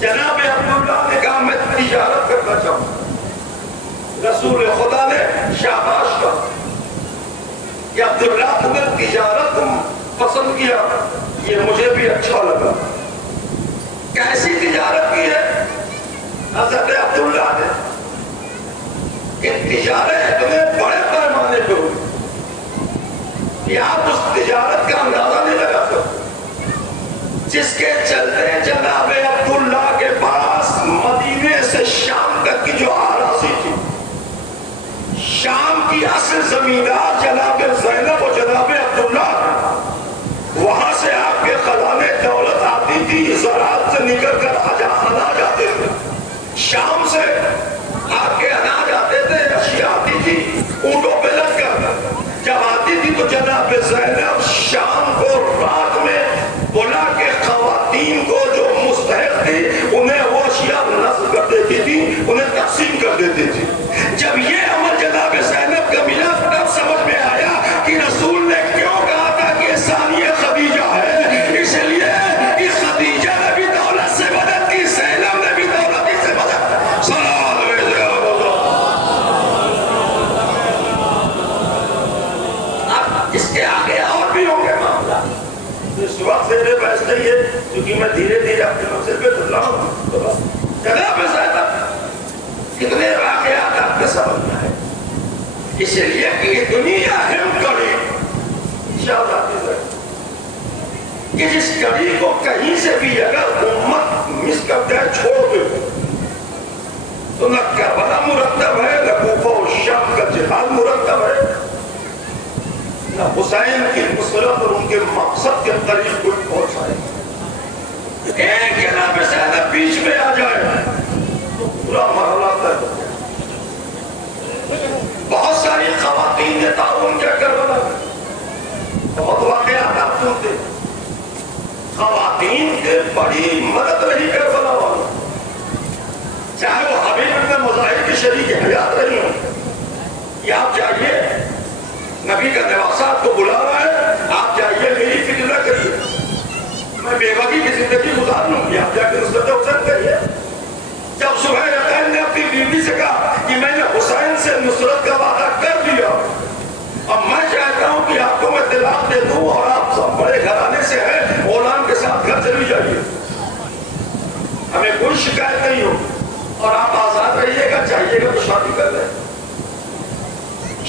جناب عبداللہ نے کہا میں تجارت کرنا چاہوں۔ رسول خدا نے شاباش کہا کہ عبداللہ تمہیں تجارت پسند کیا، یہ مجھے بھی اچھا لگا۔ کیسی تجارت کی ہے حضرت عبداللہ نے؟ کہ تجارت تمہیں بڑے پیمانے پہ ہوئی کہ آپ اس تجارت کا اندازہ نہیں لگا سکتے، جس کے چلتے جناب عبداللہ کے پاس مدینے سے شام تک کی جو آراضی تھی، شام کی اصل زمیندار جناب زینب و جناب عبداللہ، وہاں سے آپ کے خزانے دولت آتی تھی، زراعت سے نکل کر اناج آتے تھے، شام سے آپ کے اناج آتے تھے، اشیاء آتی تھی اونٹوں پہ لگ کر، جب آتی تھی تو جناب زینب شام کو رات میں بلا کے خواتین کو جو مستحق تھی انہیں وہ اشیاء نصب کر دیتی تھی، انہیں تقسیم کر دیتی تھی۔ جب یہ عمل جناب زینب کا ملا تب سمجھ میں آیا کہ رسول نے کیوں کہا تھا کہ ثانیہ خدیجہ ہے، اس لیے کہ خدیجہ نے بھی دولت سے مدد کی، زینب نے بھی دولت سے مدد کی۔ اب اس کے آگے اور بھی ہوں گے معاملہ، اس وقت سے بحث نہیں ہے کیونکہ میں دھیرے دھیرے اپنے منزل پہ چل رہا ہوں۔ تو بس جناب زینب کتنے واقعات آپ کے سمجھنا ہے، اس لیے کہ یہ دنیا اہم کڑی شہزادی زینب کہ جس کڑی کو کہیں سے بھی اگر امت مس کر دے چھوڑ دے تو نہ کربلا مرتب ہے، نہ کوفہ و شام کا جہاد مرتب ہے، نہ حسین کی نصرت اور ان کے مقصد کے قریب کوئی پہنچائے۔ ایک جناب زینب بیچ میں آ جائے تو پورا مرحلہ طے ہو گیا۔ بہت ساری خواتین نے تعاون کیا کربلا میں، بہت واقعات آپ سنتے، خواتین کے بڑی مدد رہی کربلا والوں، چاہے وہ حبیب ابن مظاہر کی شریک حیات رہی ہوں، یا آپ جائیے نبی کا نواسہ آپ کو بلا رہا ہے، آپ جائیے میری فکر نہ کریے، میں بیوگی کی زندگی گزار لوں گی، آپ جا کے نصرت حسین کریے۔ جب سہیل اقیل نے اپنی بیوی سے کہا کہ میں نے حسین سے نصرت کا وعدہ کر دیا، اب میں چاہتا ہوں کہ آپ کو میں طلاق دے دوں اور آپ سب بڑے گھرانے سے ہیں، غلام کے ساتھ گھر چلی جائیے، ہمیں کوئی شکایت نہیں ہو اور آپ آزاد رہیے گا، چاہیے گا تو شادی کر لیں۔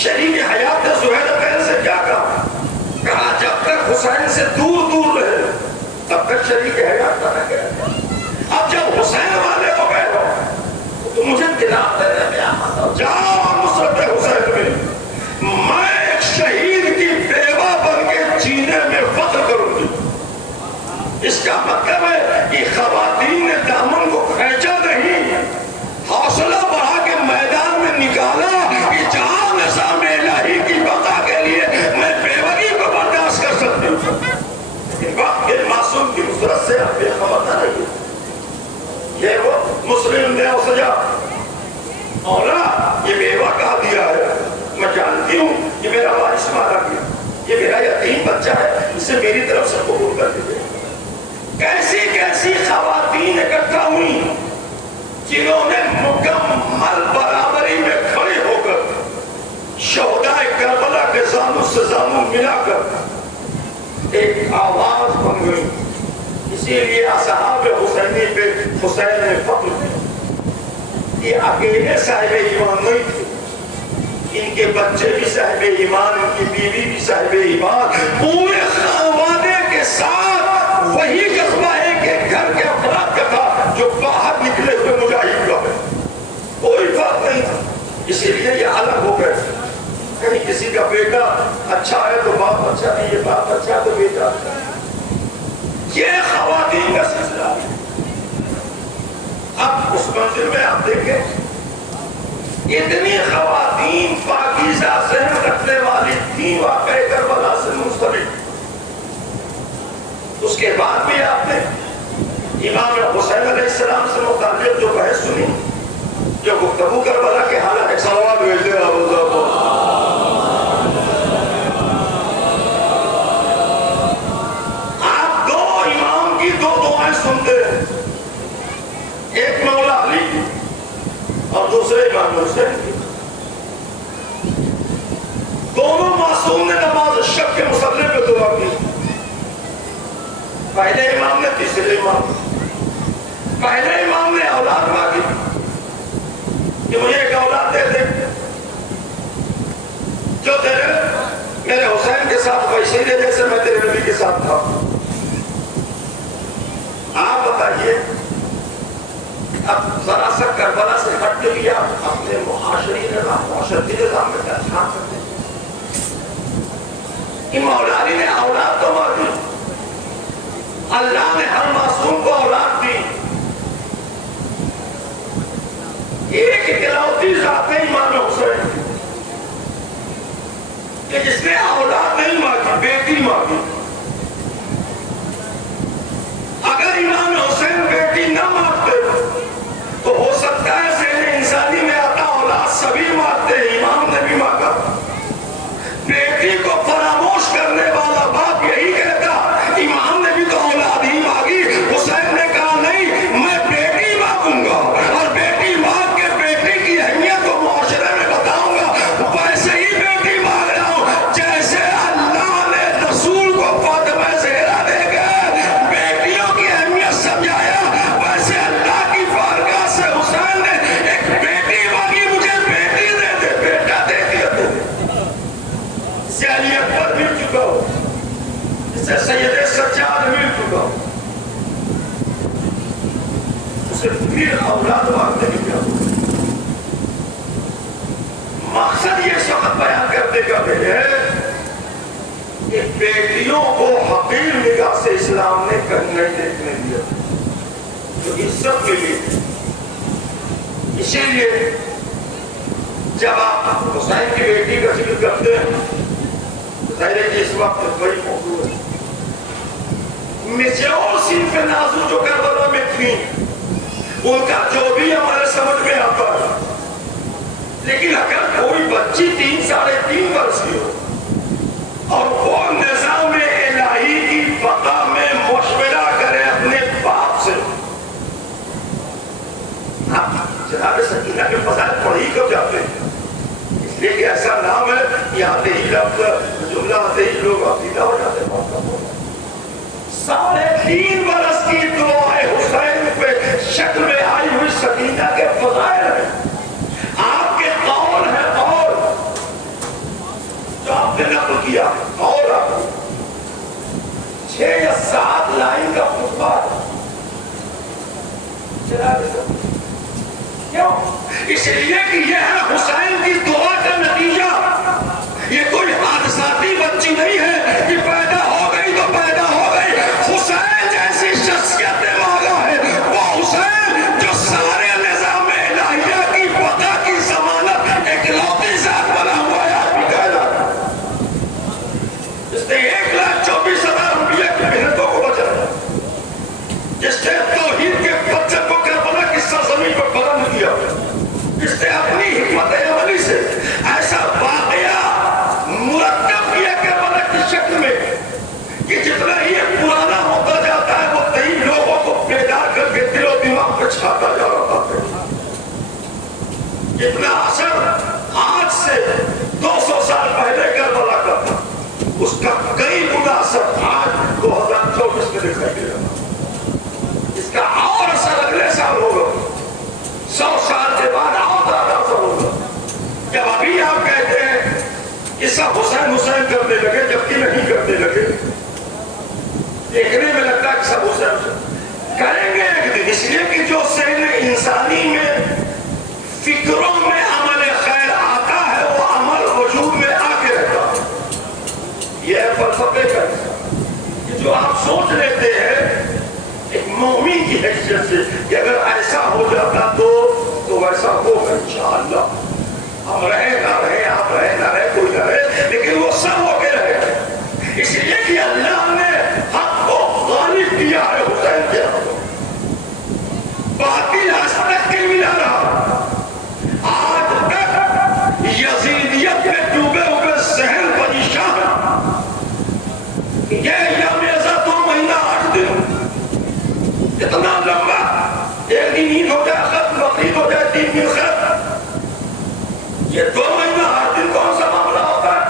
شریک حیات نے سہیل اقیل سے کیا کہا؟ حسین سے دور دور رہے، تب تک شریک ہے جاتا ہے کہ اب جب حسین والے ہو گئے ہو تو مجھے خلاف دینے میں آمد ہو جاؤ نصرت حسین میں ایک شہید کی بیوہ بن کے جینے میں فخر کروں گی۔ اس کا مطلب ہے کہ خواتین نے دامن کو کھینچا نہیں، حوصلہ بڑھا کے میدان میں نکالا کہ جہاں نظام الہی کی بقا کے لیے میں بیوگی کو برداشت کر سکتی ہوں، لیکن وقت کے معصوم کی نصرت سے آپ بے خبر نہ رہیے۔ یہ وہ مسلم نے سجا مولا یہ بیوہ کہا دیا ہے، میں جانتی ہوں یہ میرا وارث مارا گیا، یہ میرا یتیم بچہ ہے، اسے میری طرف سے قبول کر دیجیے۔ کیسی کیسی خواتین اکٹھا ہوئی جنہوں نے مکمل برابری میں کھڑے ہو کر شہداء کربلا کے زانو سے زانو ملا کر ایک آواز بن گئی۔ اسی لیے اصحاب حسینی پہ حسین نے فخر کیا۔ یہ اکیلے صاحب ایمان نہیں تھے، ان کے بچے بھی صاحب ایمان، ان کی بیوی بھی صاحب ایمان، پورے خانوادے کے ساتھ وہی جذبہ ہے کہ گھر کے افراد کا تھا جو باہر نکلے ہوئے مجاہد کا ہے، کوئی فرق نہیں تھا۔ اسی لیے یہ الگ ہو گئے۔ کہیں کسی کا بیٹا اچھا ہے تو باپ اچھا نہیں، یہ باپ اچھا ہے تو بیٹا اچھا ہے۔ یہ خواتین کا سلسلہ ہے۔ اب اس منزل میں آپ دیکھیں اتنی خواتین پاکیزہ ذہن رکھنے والی تھیں واقعہ کربلا سے منسلک، اس کے بعد بھی آپ نے امام حسین علیہ السلام سے متعلق جو بحث سنی، جو گفتگو کربلا کے حالات، ایک سوال بھیجتے ہیں آپ دو امام کی دو دعائیں سنتے ہیں، ایک مولا علی کی اور دوسرے امام حسین کی۔ دونوں معصوم نے نماز شب کے مصلی پہ دعا کی، پہلے امام نے تیسرے امام، پہلے امام نے اولاد مانگی کہ مجھے ایک اولاد دے دے جو تیرے میرے حسین کے ساتھ ویسے دے جیسے میں تیرے نبی کے ساتھ تھا۔ آپ بتائیے اب ذرا سا کربلا سے ہٹ کے بھی آپ اپنے معاشرتی نظام میں کیا کام کرتے ہیں؟ کہ مولا علی نے اولاد تو مانگی، اللہ نے ہر معصوم کو اولاد دی، ایک اکلوتی ذات امام حسین کہ جس نے اولاد نہیں مانگی، بیٹی مانگی۔ اگر امام حسین بیٹی نہ مانگتے تو ہو سکتا ہے ذہن انسانی میں آتا اولاد سبھی مانگتے ہیں، امام نے بھی مانگا۔ بیٹی کو فراموش کرنے والا باپ یہی کہتا امام نے بھی تو اولاد ہی مانگی، حسین نے کہا نہیں میں بیٹی مانگوں گا، اور بیٹی مانگ کے بیٹی کی اہمیت کو معاشرے میں بتاؤں گا۔ ویسے ہی بیٹی مانگ رہا ہوں جیسے اللہ نے رسول کو فاطمہ زہرا دے کے بیٹیوں کی اہمیت سمجھایا، ویسے اللہ کی بارگاہ سے حسین نے ایک بیٹی مانگی، مجھے بیٹی دے دے، بیٹا دے دیا دے دے۔ اسے علی اکبر مل چکا ہو، اسے سید سجاد مل چکا ہو، اسے پھر اولاد مانگنے کی کیا ہو۔ مقصد یہ وقت بیان کرنے کا ہے کہ بیٹیوں کو حقیر نگاہ سے اسلام نے کہیں نہیں دیکھنے دیا، تو عزت ملی۔ اسی لیے جب آپ حسین کی بیٹی کا ذکر کرتے ہیں ظاہر ہے کہ اس وقت بڑی موضوع ہے۔ میچور صنف نازو جو کربلا میں تھیں ان کا جو بھی ہمارے سمجھ میں آتا ہے، لیکن اگر کوئی بچی 3 ساڑھے 3 برس کی ہو اور وہ نظام الہی کی بقا میں مشورہ کرے اپنے باپ سے، آپ جناب سکینہ کے فضائل پڑھ ہی کب جاتے ہیں؟ اس لیے کہ ایسا نام ہے کہ آتے ہی لفظ جملہ آتے ہی لوگ عقیدہ ہو جاتے ہیں۔ 3.5 برس کی دعائے حسین پہ شکل میں آئی ہوئی سکینہ کے فضائل ہیں، آپ کے قول ہے قول جو آپ نے نقل کیا، اور آپ اس لیے کہ یہ ہے حسین کی دعا کا نتیجہ. یہ کوئی حادثاتی بچی نہیں ہے کہ پیدا ہو گئی تو پیدا ہو گئی. حسین جیسی شخصیت مانگا ہے وہ حسین جو سارے نظام الہیہ کی بقا کی ضمانت اکلوتی ذات بنا ہوا ہے. آپ بھی کہنا جس نے 1,24,000 انبیاء کی محنتوں کو بچایا, جس نے توحید کے بچے کو کربلا کی سرزمین پر بلند کیا, جس نے اپنی حکمت عملی سے ایسا واقعہ مرتب کیا کربلا کی شکل میں کہ جتنا یہ پرانا ہوتا جاتا ہے وہ کئی لوگوں کو بیدار کر کے دل و دماغ پہ چھاتا جا رہا ہے. جتنا اثر آج سے 200 سال پہلے کربلا کا تھا, اس کا کئی گنا اثر آج 2024 میں دکھائی دے رہا. اس کا اور اثر اگلے سال ہوگا, 100 سال کے بعد اور زیادہ اثر ہوگا. جب ابھی آپ کہتے ہیں کہ سب حسین حسین کرنے لگے جبکہ نہیں کرنے لگے, دیکھنے میں لگتا ہے کہ سب حسین حسین کریں گے ایک دن. اس لیے کہ جو سین انسانی میں فکروں میں عمل خیر آتا ہے وہ عمل وجود میں آ کے رہتا ہے. یہ ہے فلسفے کا کہ جو آپ سوچ لیتے ہیں ایک مومن کی حیثیت سے کہ اگر ایسا ہو جاتا تو ویسا ہوگا انشاءاللہ. ہم رہے نہ رہے, آپ رہے نہ رہے, کوئی نہ رہے, لیکن وہ سب ہو کے رہے. اس لیے کہ اللہ نے حق کو غالب کیا ہے حسین کے حق. باطل آج تک کے ملا رہا, آج تک یزیدیت میں ڈوبے ہوئے ذہن پریشان. یہ ایام ازا 2 مہینہ 8 دن اتنا لمبا, ایک دن عید ہو جائے ختم, بقرعید ہو جائے 3 دن ختم. یہ 2 مہینہ 8 دن کون سا معاملہ ہوتا ہے؟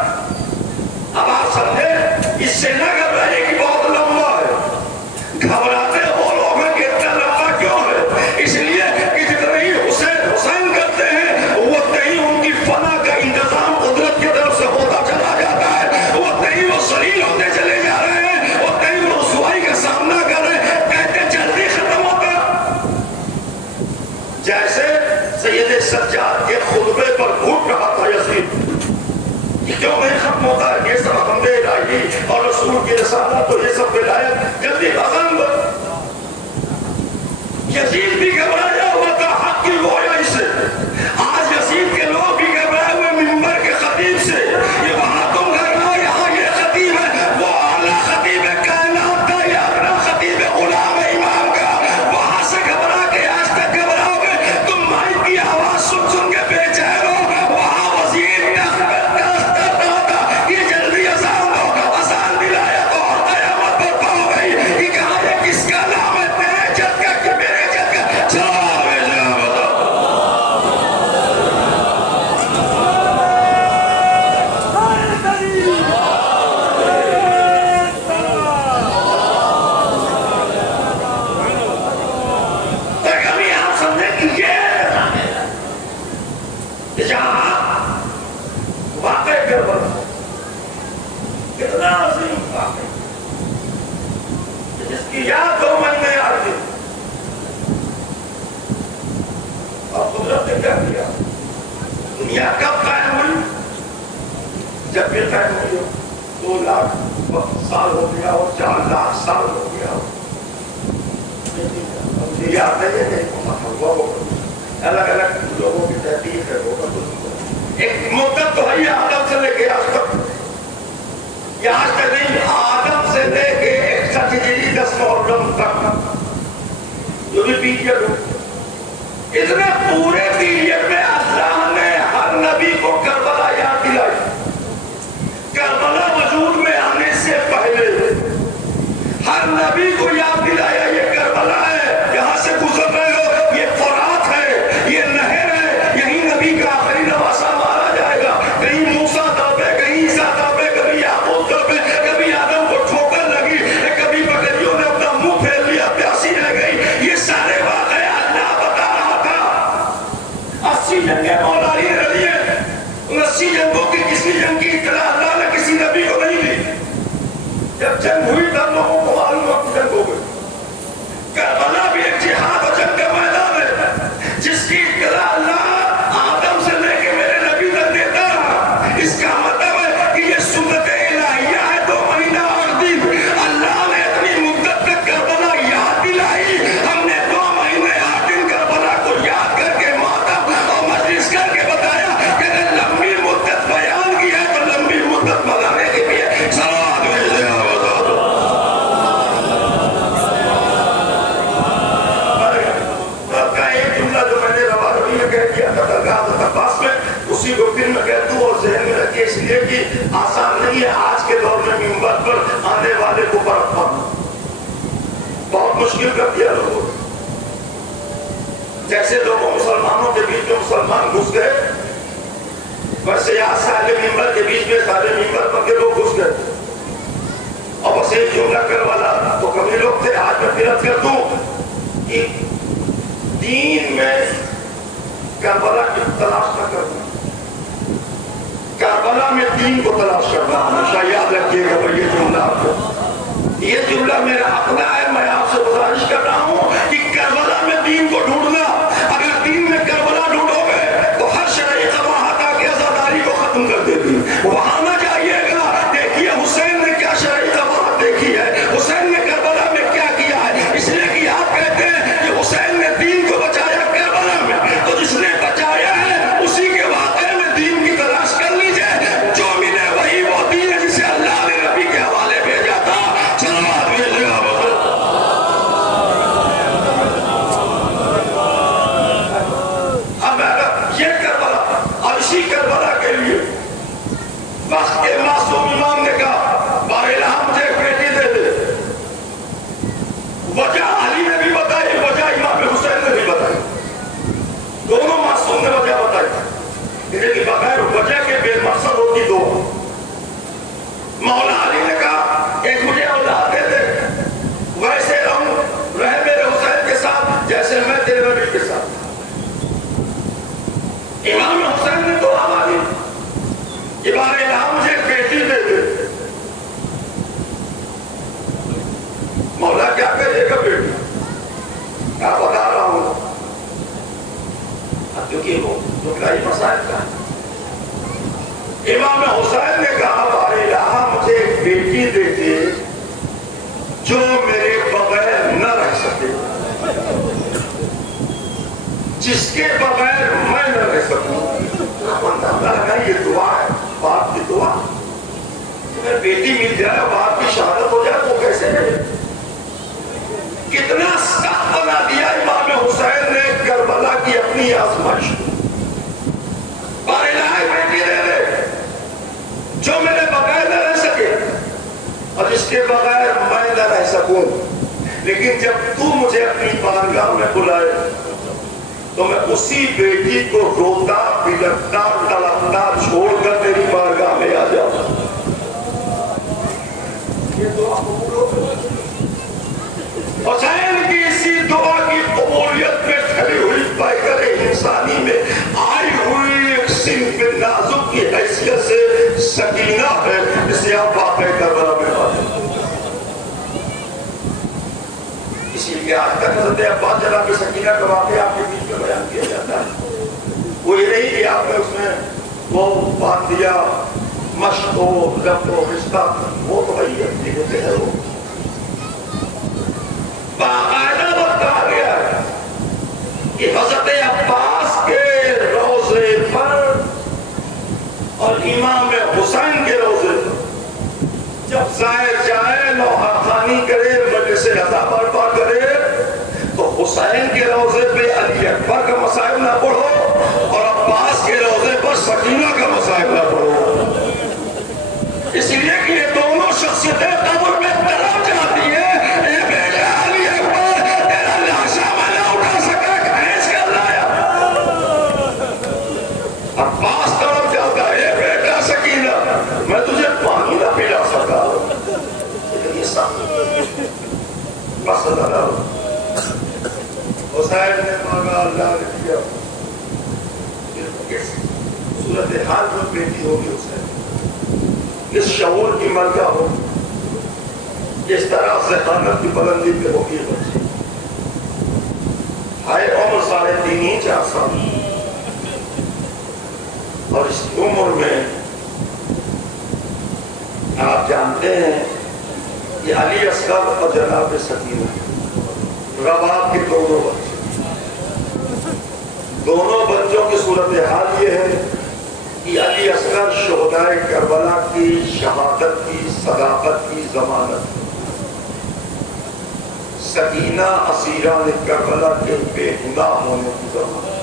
اب آپ سمجھے اس سے نہ گھبرائیے کہ بہت لمبا ہے. گھبراتے وہ لوگ ہیں کہ اتنا لمبا کیوں ہے؟ اس لیے کہ جتنے ہی حسین حسین کرتے ہیں وہ کہیں ان کی فنا کا انتظام قدرت کی طرف سے ہوتا چلا جاتا ہے, وہ کہیں وہ ذلیل ہوتے چلے جا رہے ہیں, وہ کہیں وہ رسوائی کا سامنا کر رہے ہیں, کہتے جلدی ختم ہوتا. جیسے سید سجاد کے خطبے پر گھٹ رہا تھا یزید کہ کیوں نہیں ختم ہوتا ہے, یہ سب حمد الہی اور رسول کی رسالت تو یہ سب ولایت جلدی ختم. یزید بھی گھبرایا ہوا تھا حق کی گویائی سے. آج یزید کے لوگ بھی گھبرائے ہوئے منبر کے خطیب سے. یہ وہاں تم گھر رہا, یہاں یہ خطیب ہے, وہ اعلیٰ خطیب کائنات کا, یہ اپنا خطیب غلام امام کا. وہاں سے گھبرا کے آج تک گھبراؤ گے, تم مائک کی آواز سن سن کے بے چین ہو. وہاں وزیر یہ جلدی اذان دو, اذان دلایا تو اور قیامت برپا ہو گئی کہ کہاں یہ کس کا نام ہے, تیرے جد کا کہ میرے جد کا. چلو بھیجنا بتاؤ. کبھی آپ سمجھیں کہ یہ جہاں واقع کربلا کتنا عظیم واقع جس کی یاد 2 مہینے 8 دن. اور قدرت نے کیا کیا, دنیا کب قائم ہوئی؟ جب بھی قائم ہوئی ہو 2 لاکھ سال ہو گیا ہو, 4 لاکھ سال ہو گیا ہو. یاد نہیں, الگ الگ لوگوں کی تحقیق ہے. ایک مدت تو ہے آدم سے لے کے آج تک, یہ آج تک نہیں, آدم سے لے کے 61 ہجری 10 محرم تک جو بھی پیریڈ ہو, اتنے پورے پیریڈ میں اللہ نے ہر نبی کو کربلا یاد دلائی. کربلا وجود میں آنے سے پہلے ہر نبی کو یاد دلایا یہ کربلا ہے, یہاں سے گزر رہے ہو, یہ فرات ہے, یہ نہر ہے, یہی نبی کا آخری نواسا مارا جائے گا. کہیں موسیٰ تڑپے, کہیں عیسیٰ تڑپے, کبھی یعقوب تڑپے, کبھی آدم کو ٹھوکر لگی, کبھی بکریوں نے اپنا منہ پھیر لیا, پیاسی رہ گئی. یہ سارے واقعے اللہ بتا رہا تھا. لیے کہ آسان نہیں ہے آج کے دور میں منبر پر آنے والے کو پرکھ پانا، بہت مشکل کر دیا لوگوں نے۔ جیسے لوگوں مسلمانوں کے بیچ میں مسلمان گھس گئے، ویسے یہاں سارے ممبر کے بیچ میں سارے ممبر پر کے لوگ گھس گئے، اور بس ایک جملہ کر والا تو کبھی لوگ تھے۔ آج میں پھر عرض کر دوں کہ دین میں کربلا کی تلاش نہ کرنا، کربلا میں دین کو تلاش کرنا، ہمیشہ یاد رکھیے گا بھائی یہ جملہ آپ کو، یہ جملہ میرا اپنا ہے۔ میں آپ سے گزارش کر رہا ہوں کہ کربلا میں دین کو ڈھونڈنا، اگر دین میں کربلا ڈھونڈو گے تو ہر شرعی قباحت آ کے عزاداری کو ختم کر دے گی۔ وہاں نہ جائیے گا، دیکھیے حسین نے کیا شرعی قباحت دیکھی ہے، حسین نے کربلا میں کیا کیا ہے، اس لیے کہ آپ کہتے ہیں کہ حسین نے دین کو بچایا کربلا میں، تو جس نے بچایا ہے اسی کے واقعے میں دین کی تلاش کر لیجئے، جو ملے وہی وہ دین ہے جسے اللہ نے نبی کے حوالے بھیجا تھا۔ صلوات بھیجے گا اب یہ کربلا، اور اسی کربلا کے لیے وقت کے معصوم امام نے کہا بار الہ مجھے ایک بیٹی دے دے۔ وجہ علی نے بھی بتائی، وجہ امام حسین نے بھی بتائی، دونوں معصوم نے وجہ بتائی، لیکن بغیر وجہ کے بے مقصد ہوتی دو۔ مولا علی نے کہا ایک مجھے اولاد دے دے، ویسے رہوں رہے میرے حسین کے ساتھ جیسے میں تیرے نبی کے ساتھ۔ امام حسین نے دعا مانگی کہ بار الہ مجھے ایک بیٹی دے دے۔ مولا کیا کہے گا بیٹی؟ کیا بتا رہا ہوں، کیونکہ وہ دکھلائی مسائل کا ہے۔ امام حسین نے کہا بار الہ مجھے ایک بیٹی دے دے جو میرے بغیر نہ رہ سکے، جس کے بغیر میں نہ رہ سکوں۔ یہ دعا ہے، باپ کی دعا، اگر بیٹی مل جائے باپ کی شہادت ہو جائے تو کیسے رہے؟ کتنا سخت بنا دیا امام حسین نے کربلا کی اپنی آزمائش۔ بار الہ بیٹی دے دے جو میرے بغیر نہ رہ سکے اور جس کے بغیر میں نہ رہ سکوں، لیکن جب تو مجھے اپنی بارگاہ میں بلائے تو میں اسی بیٹی کو روتا بلکتا تڑپتا چھوڑ کر تیری بارگاہ میں آ جاؤں۔ یہ دعا قبول ہو گئی۔ حسین کی اسی دعا کی قبولیت میں کھڑی ہوئی پیکر انسانی میں آئی ہوئی ایک صنف نازک کی حیثیت سے سکینہ ہے، جسے آپ واقعہ کربلا میں پاتے۔ اسی لیے آج تک حضرت عباس جناب سکینہ کا واقعہ آپ کے بیچ میں بیان کیا جاتا ہے۔ وہ یہ نہیں کہ آپ نے اس میں وہ باندھ دیا مشق و ربط و رشتہ، وہ تو وہی اپنی ہوتے ہیں۔ وہ باقاعدہ وقت آ گیا ہے کہ حضرت عباس کے روضے پر اور امام حسین کے روضے پر جب زائر جائے لوحہ خوانی کرے مجلس رضا برپا کرے تو حسین کے روضے پہ علی اکبر کا مصائب نہ پڑھو اور عباس کے روضے پر سکینہ کا مصائب نہ پڑھو، اس لیے کہ یہ دونوں شخصیتیں قبر میں تڑپ جاتی ہیں۔ اے بیٹا علی اکبر، تیرا لاشا میں نہ اٹھا سکا، کھینچ کر لایا۔ عباس تڑپ جاتا ہے، اے بیٹا سکینہ، میں تجھے پانی نہ پلا سکا، لیکن یہ سب بس اللہ حسین نے مانگا، اللہ نے دیا۔ اس صورتحال میں بیٹی ہوگی حسین، اس شعور کی ملکہ ہو، اس طرح ذہانت کی بلندی پہ ہوگی بچی۔ ہائے عمر 3.5-4 سال، اور اس عمر میں آپ جانتے ہیں کہ علی اصغر اور جناب سکینہ رباب کے دونوں بچے، دونوں بچوں کی صورتحال یہ ہے کہ علی اصغر شہدائے کربلا کی شہادت کی صداقت کی ضمانت، سکینہ اسیران کربلا کے بے گناہ ہونے کی ضمانت۔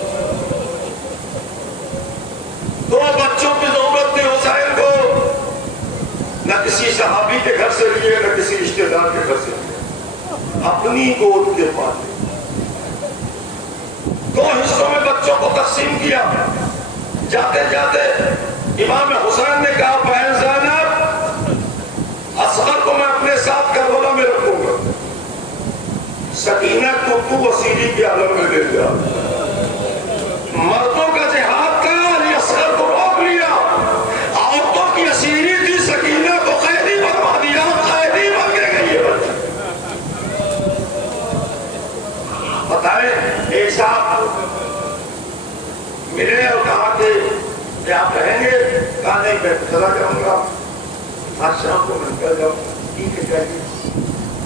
دو بچوں کی ضرورت تھی حسین کو، کسی صحابی کے گھر سے لیے نہ کسی رشتہ دار کے گھر سے لیے، اپنی گود کے پالے۔ 2 حصوں میں بچوں کو تقسیم کیا۔ جاتے جاتے امام حسین نے کہا بہن زینب، اصغر کو میں اپنے ساتھ کربلا میں رکھوں گا، سکینہ کو تو وسیلی کے عالم میں لے جا۔ مردوں کا جہاد کا علی اصغر کو روک لیا، عورتوں کی اسیری تھی، سکینہ کو قیدی بنوا دیا، قیدی بن کے گئی ہے بچہ۔ بتائیں، ایک صاحب ملے اور کہا کہ آپ رہیں گے؟ کہا نہیں، میں چلا جاؤں گا، آج شام کو میں نکل جاؤں گا۔ ٹھیک ہے جائیے۔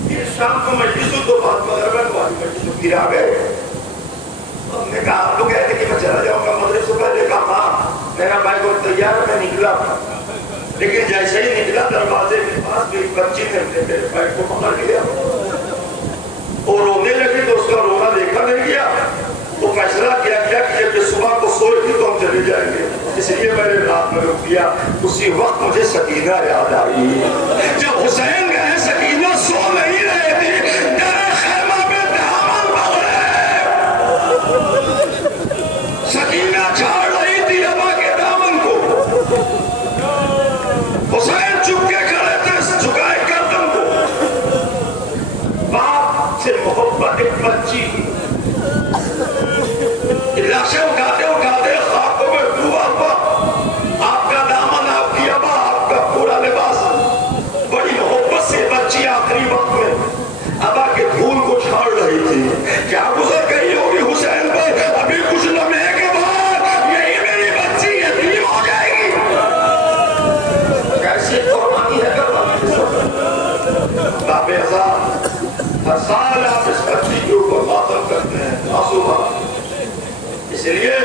پھر شام کو مجلس تو بات مغرب والی مجلس پھر آ گئے۔ ہم نے کہا آپ لوگ کہتے کہ میں چلا جاؤں گا مغرب سے پہلے؟ کہا ہاں، میرا بھائی بہت تیار ہے، میں نکلا، لیکن جیسے ہی نکلا دروازے کے پاس میری بچی نے میرے بھائی کو پکڑ لیا، وہ رونے لگی تو اس کا رونا دیکھا نہیں گیا۔ وہ فیصلہ کیا کہ جب یہ صبح کو سوئے تھی تو ہم چلے جائیں گے، اس لیے میں نے رات میں رک دیا۔ اسی وقت مجھے سکینہ یاد آئی۔ جب حسین گئے سکینہ سو نہیں رہے تھے، ڈرے خیمہ میں دامن پکڑے، سکینہ چھاڑ رہی تھی ابا کے دامن کو، حسین چپ کے کھڑے تھے جھکائے گردن کو۔ باپ سے محبت ایک بچی، لاشیں اٹھاتے اٹھاتے خاکوں میں ڈوبا ہوا، آپ کا دامن، آپ کی ابا، آپ کا پورا لباس، بڑی محبت سے بچی آخری وقت میں ابا کے دھول کو چھاڑ رہی تھی۔ کیا گزر گئی ہوگی حسین پر؟ ابھی کچھ لمحے کے بعد یہی میری بچی یتیم ہو جائے گی۔ کیسی قربانی ہے باپ ازاد، ہر سال آپ اس بچی کے اوپر ماتم کرتے ہیں، آنسو بہاتے ہیں۔ اس لیے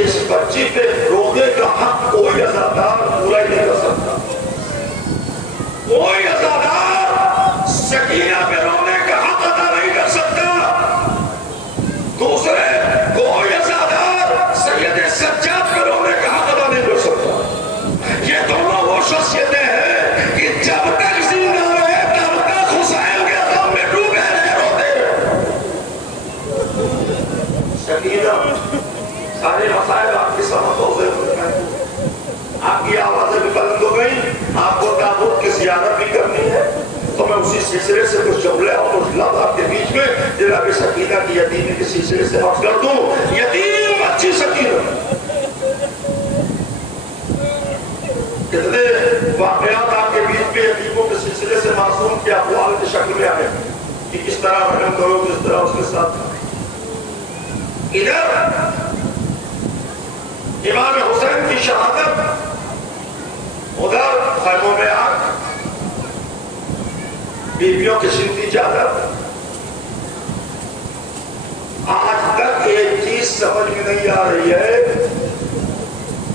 اس بچی پہ رونے کا حق کوئی عزادار پورا ہی نہیں کر سکتا۔ کوئی عزادار سکینہ پہ رونے کا حق ادا نہیں کر سکتا۔ دوسرے کوئی عزادار سید سجاد پہ رونے کا حق ادا نہیں کر سکتا۔ یہ دونوں وہ شخصیتیں ہیں کہ جب تک زندہ رہے تب تک حسین کے غم میں ڈوبے رہے، روتے رہے۔ سکینہ سارے مسائل آپ کی سمجھوں سے آپ کی آوازیں بھی بلند ہو گئی، آپ کو تابوت کی زیارت بھی کرنی ہے، تو میں اسی سلسلے سے کچھ جملے اور کچھ لفظ آپ کے بیچ میں جناب سکینہ کی یتیمی کے سلسلے سے عرض کر دوں۔ یتیم بچی سکینہ، کتنے واقعات آپ کے بیچ میں یتیموں کے سلسلے سے معصوم کے اقوال کی شکل میں آئے کہ کس طرح رحم کرو، کس طرح اس کے ساتھ۔ ادھر امام حسین کی شہادت، ادھر خیموں میں آگ، بیویوں کی سنتی چادر۔ آج تک ایک چیز سمجھ میں نہیں آ رہی ہے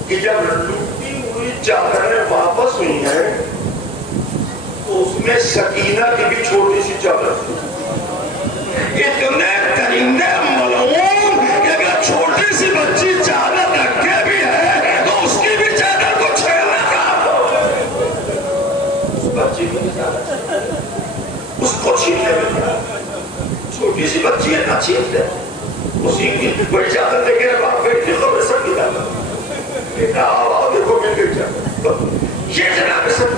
کہ جب لوٹی ہوئی چادریں واپس ہوئی ہیں تو اس میں سکینہ کی بھی چھوٹی سی چادر تھی۔ اتنے درندے ملعون کہ اگر چھوٹی سی بچی چادر رکھے بھی ہے تو اس کی بھی چادر کو چھیڑنا کا، اس بچی کی چادر اس کو چھیننے میں، چھوٹی سی بچی ہے نہ چھینتے، اسی کی بڑی چادر لے کے باپ بیٹی خبر سب کی چادر، بیٹا آؤ دیکھو مل گئی چادر۔ یہ جناب سب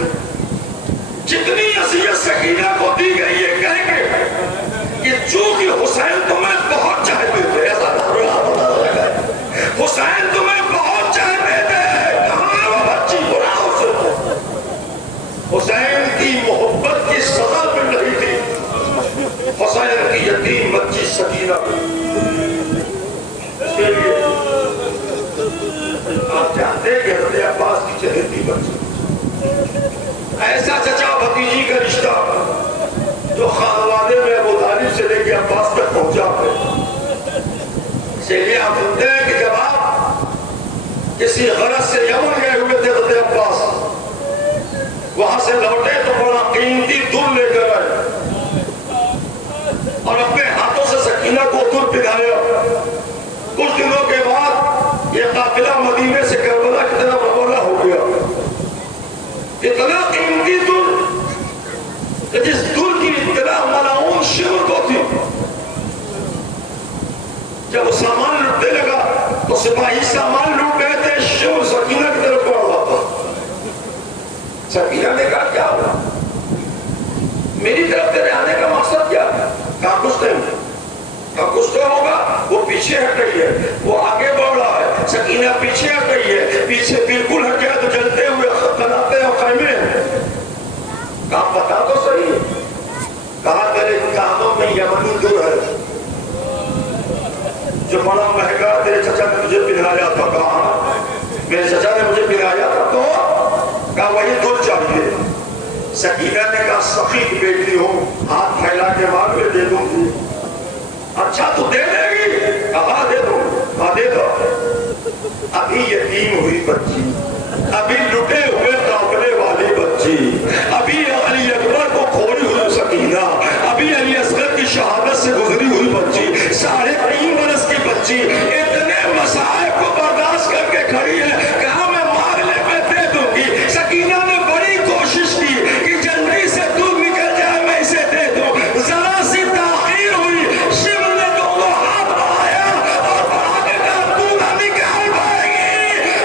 جتنی اذیت سکینہ کو دی گئی ہے، کہیں گے کہ چونکہ حسین تمہیں بہت چاہتے تھے، ایسا حسین تمہیں بہت چاہتے تھے، کہاں وہ بچی برا حسین، حسین کی محبت کی سزا مل رہی تھی، حسین کی یتیم بچی سکینہ۔ اس لیے آپ جانتے ہیں کہ حضرت عباس کی چہیتی بچی، ایسا چچا بھتیجی کا رشتہ جو خانوادے میں ابو طالب سے لے کے عباس تک پہنچا ہے۔ اسی لیے آپ سنتے ہیں کہ جب آپ کسی غرض سے یمن گئے ہوئے تھے حضرت عباس، وہاں سے لوٹے تو بڑا قیمتی در لے کر آئے اور اپنے ہاتھوں سے سکینہ کو در پہنایا۔ کچھ دنوں کے بعد یہ قافلہ مدینے سے کربلا کی طرف روانہ ہو گیا۔ اتنا قیمتی سکینہ نے کہا کیا ہوا؟ میری طرف تیرے آنے کا مقصد کیا؟ کہا کچھ نہیں، کہا کچھ تو ہوگا۔ وہ پیچھے ہٹ رہی ہے، وہ آگے بڑھ رہا ہے، سکینہ پیچھے ہٹ رہی ہے، پیچھے بالکل ہٹ گیا تو جلتے ہوئے بناتے ہیں خیمے ہیں۔ کہا پتا تو صحیح، کہا تیرے کانوں میں یمنی در ہے جو بڑا مہنگا تیرے چچا نے مجھے پہنایا تھا۔ کہا میرے چچا نے مجھے پہنایا تھا تو کہا وہی در چاہیے۔ سکینہ نے کہا سخی کی بیٹی ہوں، ہاتھ پھیلا کے مانگ میں دے دوں گی۔ اچھا تو دے دے گی؟ کہا دے دوں، کہا دے دو۔ ابھی یتیم ہوئی بچی، ابھی لٹے ہوئے قافلے والی بچی، ابھی علی اکبر کو کھوئی ہوئی سکینہ، ابھی علی اصغر کی شہادت سے گزری ہوئی بچی، 3.5 برس کی بچی، اتنے مصائب کو برداشت کر کے کھڑی ہے۔ کہا میں مانگنے میں دے دوں گی۔ سکینہ نے بڑی کوشش کی کہ جلدی سے دودھ نکل جائے میں اسے دے دوں، ذرا سی تاخیر ہوئی، شمر نے دونوں ہاتھ بڑھایا اور بڑھا کے کہا تو نہ نکال پائے گی،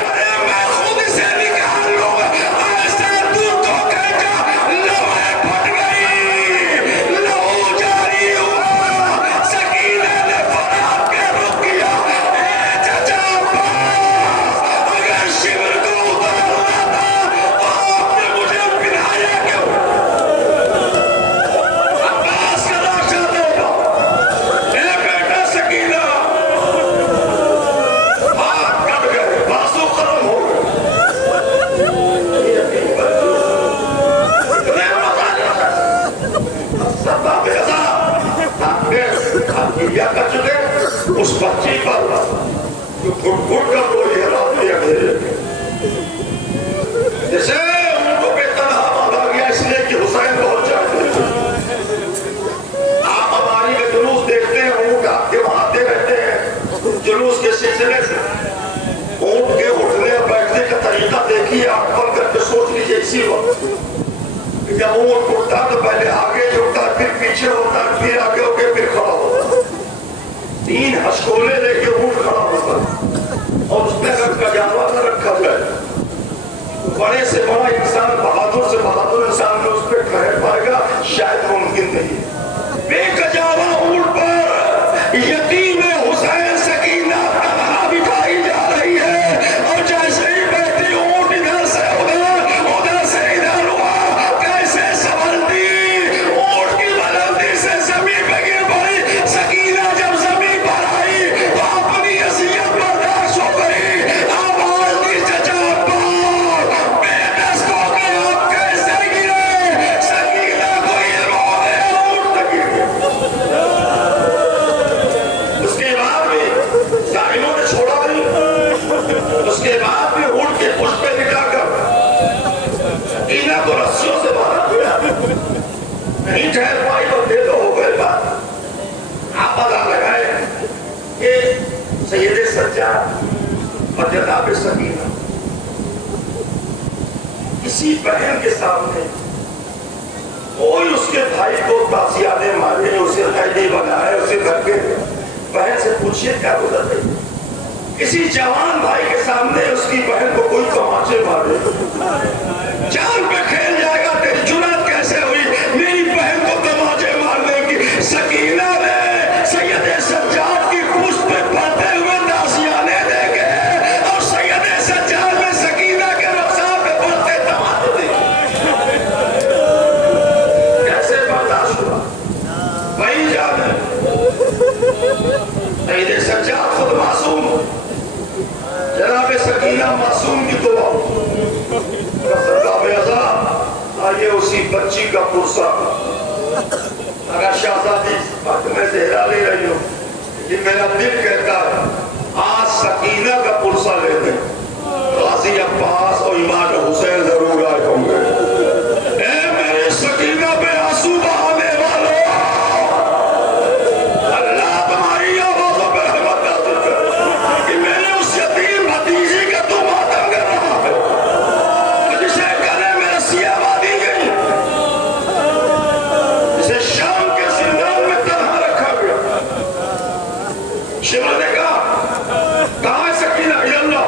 ارے میں خود اسے نکال لوں گا۔ ایسے دودھ کو کہہ جا لوہے پھٹ گئی، لہو جاری ہوا۔ سکینہ نے فرار کے رک کیا، اے چچا عباس، اگر شمر کو اتارنا تھا تو آپ نے مجھے پہنایا کیوں؟ عباس کا لاشا دے دو۔ اے بیٹا سکینہ، ہاتھ کٹ گئے، بازو ختم ہو گئے۔ اتنے مزہ لیا سب بے عذاب آپ نے کیا کر چکے اس بچی پر جو گھٹ گھٹ کر روئی ہے رات میں اندھیرے میں۔ جیسے ان کو بے تنہا مانا گیا اس لیے کہ حسین بہت چاہتے ہیں۔ آپ ہماری میں جلوس دیکھتے ہیں، اونٹ آپ کے وہاں آتے رہتے ہیں جلوس کے سلسلے سے۔ اونٹ کے اٹھنے اور بیٹھنے کا طریقہ دیکھیے، آپ پڑھ کر کے سوچ لیجیے اسی وقت کہ جب اونٹ اٹھتا تو پہلے آگے جھکتا، پھر پیچھے ہوتا، پھر آگے ہو کے پھر کھڑا ہوتا۔ 3 ہسکولے لے کے اونٹ کھڑا ہوتا اور اس میں اگر کجاوا نہ رکھا جائے، بڑے سے بڑا انسان، بہادر سے بہادر انسان جو اس پہ ٹھہر پائے گا شاید ممکن نہیں۔ بے کجاوا اونٹ پر یتیم حسین سکینہ تنہا بٹھائی جا رہی ہے، اور جیسے ہی بیٹھی اونٹ ادھر سے ادھر، ادھر سے ادھر ہوا، کیسے سنبھلتی، اونٹ کی بلندی سے زمین پہ گر پڑی۔ سکینہ جب زمین پر آئی تو اپنی اذیت برداشت ہو گئی، آواز دی چچا عباس، بے دست ہو کے آپ کیسے گرے؟ سکینہ کو یہ رو دے، اونٹ نہ گر گیا۔ اس کے بعد بھی ظالموں نے چھوڑا نہیں، اس کے بعد بھی اونٹ کے پشت پہ لٹا کر سکینہ کو رسیوں سے باندھا گیا۔ نہیں ٹھہر پائی تو دے دو، ہو گئے بات۔ آپ پتہ لگائے کہ سید سجاد اور جناب سکینہ کسی بہن کے سامنے کوئی اس کے بھائی کو تازیانے مارے، اسے قیدی بنائے، اسے دھکے دے۔ بہن سے پوچھئے کیا گزر رہی؟ کسی جوان بھائی کے سامنے اس کی بہن کو کوئی تماچے مارے، جان پہ کھیل جائے گا، تیری جرات کیسے ہوئی میری بہن کو تماچے مارنے کی؟ سکینہ نے سید سجاد کی پشت پہ پڑتے ہوئے تازیانے دیکھے اور سید سجاد نے سکینہ کے رخسار پہ پڑتے تماچے دیکھے۔ کیسے برداشت ہوا؟ وہی جانے سید سجاد خود معصوم، جناب سکینہ معصوم کی دعا، بے عذاب آئیے اسی بچی کا پرسہ۔ اگر شہزادی وقت میں زہرا لے رہی ہوں لیکن میرا دل کہتا ہے آج سکینہ کا پرسہ لے دیں، غازی عباس اور امام حسین ضرور آئے ہوں گے۔ اے میرے سکینہ پہ آنسو بہانے والوں، اللہ تمہاری آوازوں پہ رحمت نازل کر کہ میرے اس یتیم بھتیجی کا تو ماتم کر رہا ہے، جسے گلے میں رسیاں باندھی گئی، جسے شام کے زندان میں تنہا رکھا گیا۔ شمر نے کہا کہاں ہے سکینہ؟ یا اللہ،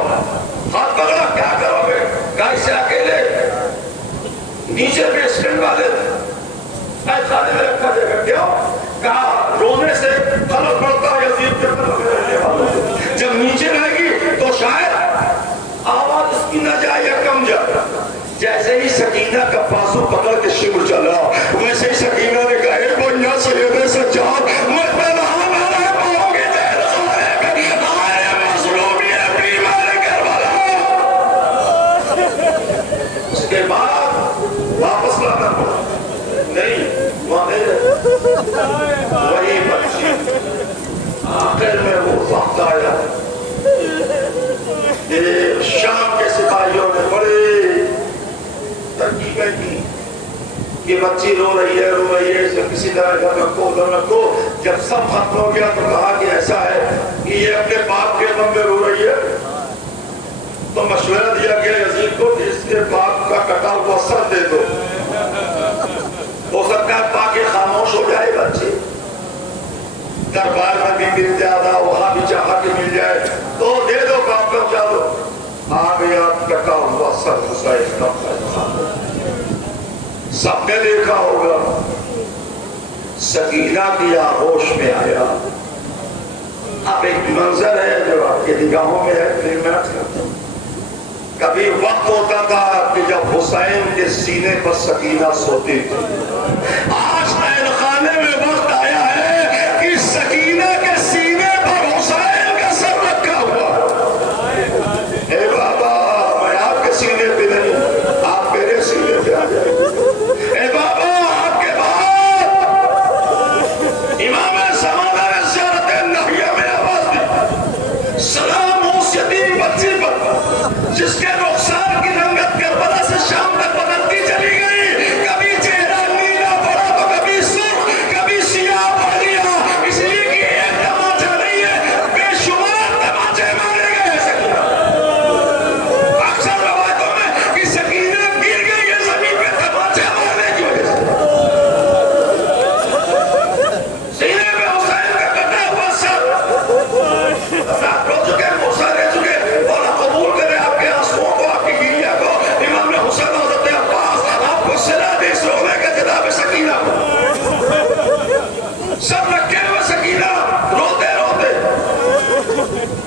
ہاتھ پکڑا، کیا کرو گے؟ کہا اسے اکیلے نیچے بیسمنٹ والے خانے میں رکھا جائے گا. کیوں؟ کہا رونے سے فرق پڑتا ہے یزید کے طرف میں رہنے والے. جب نیچے رہے گی تو شاید آواز اس کی نہ جائے یا کم جائے. جیسے ہی سکینہ کا بازو پکڑ کے شبر چلا ویسے ہی سکینہ نے کہا اے بنیا سید سجاد مت میں وہاں مارا پاؤں گے تیر سونے میں آئے مظلومی اپنی مارے کربلا. اس کے بعد واپس لانا پڑا. نہیں وہاں نہیں رہے وہی بچی. آخر میں وہ وقت آیا کہ شام کے سپاہیوں نے بڑے ترکیبیں کی کہ بچی رو رہی ہے اسے کسی طرح گھر رکھو. جب سب ختم ہو گیا تو کہا کہ ایسا ہے کہ یہ اپنے باپ کے غم میں رو رہی ہے. تو مشورہ دیا گیا یزید کو کہ اس کے باپ کا کٹا ہوا سر دے دو. ہو سکتا ہے پا کے خاموش ہو جائے بچی. دربار میں بھی مل جاتا وہاں بھی چاہا کہ مل جائے تو دے دو باپ کو اٹھا دو. آ گیا کٹا ہوا سر حسین کا. سب نے دیکھا ہوگا. سکینہ کی آغوش میں آیا. اب ایک منظر ہے جو آپ کے نگاہوں میں ہے پھر میں کرتا ہوں. کبھی وقت ہوتا تھا کہ جب حسین کے سینے پر سکینہ سوتی تھی. آج نائل خانے میں وقت آیا ہے کہ سکینہ کے سینے پر حسین کا سر رکھا ہوا. اے بابا میں آپ کے سینے پہ نہیں آپ میرے سینے پہ آ جائیں. اے بابا آپ کے بعد امام زمانہ نے زیارت نبیہ میں آواز دی سلام اس یتیم بچی پر جس کے رخسار کی رنگت کربلا سے شام تک بدلتی چلی گئی. کبھی چہرہ نیلا پڑا تو کبھی سرخ کبھی سیاہ پڑ گیا. اس لیے کہ ایک تماچا نہیں ہے بے شمار تماچے مارے گئے سکینہ. اکثر روایتوں میں کہ سکینہ گر گئی ہے زمین پہ تماچے مارنے کی وجہ سے. سینے پہ حسین کا کٹا ہوا سر رات رو چکے موسیٰ رہ چکے اور قبول کرے آپ کے آنسوؤں کو آپ کی گریہ کو. امام حسین حضرت عباس آپ کو صلہ دے اس رونے کا جناب سکینہ کو. سب رکھے ہوئے سکینہ روتے روتے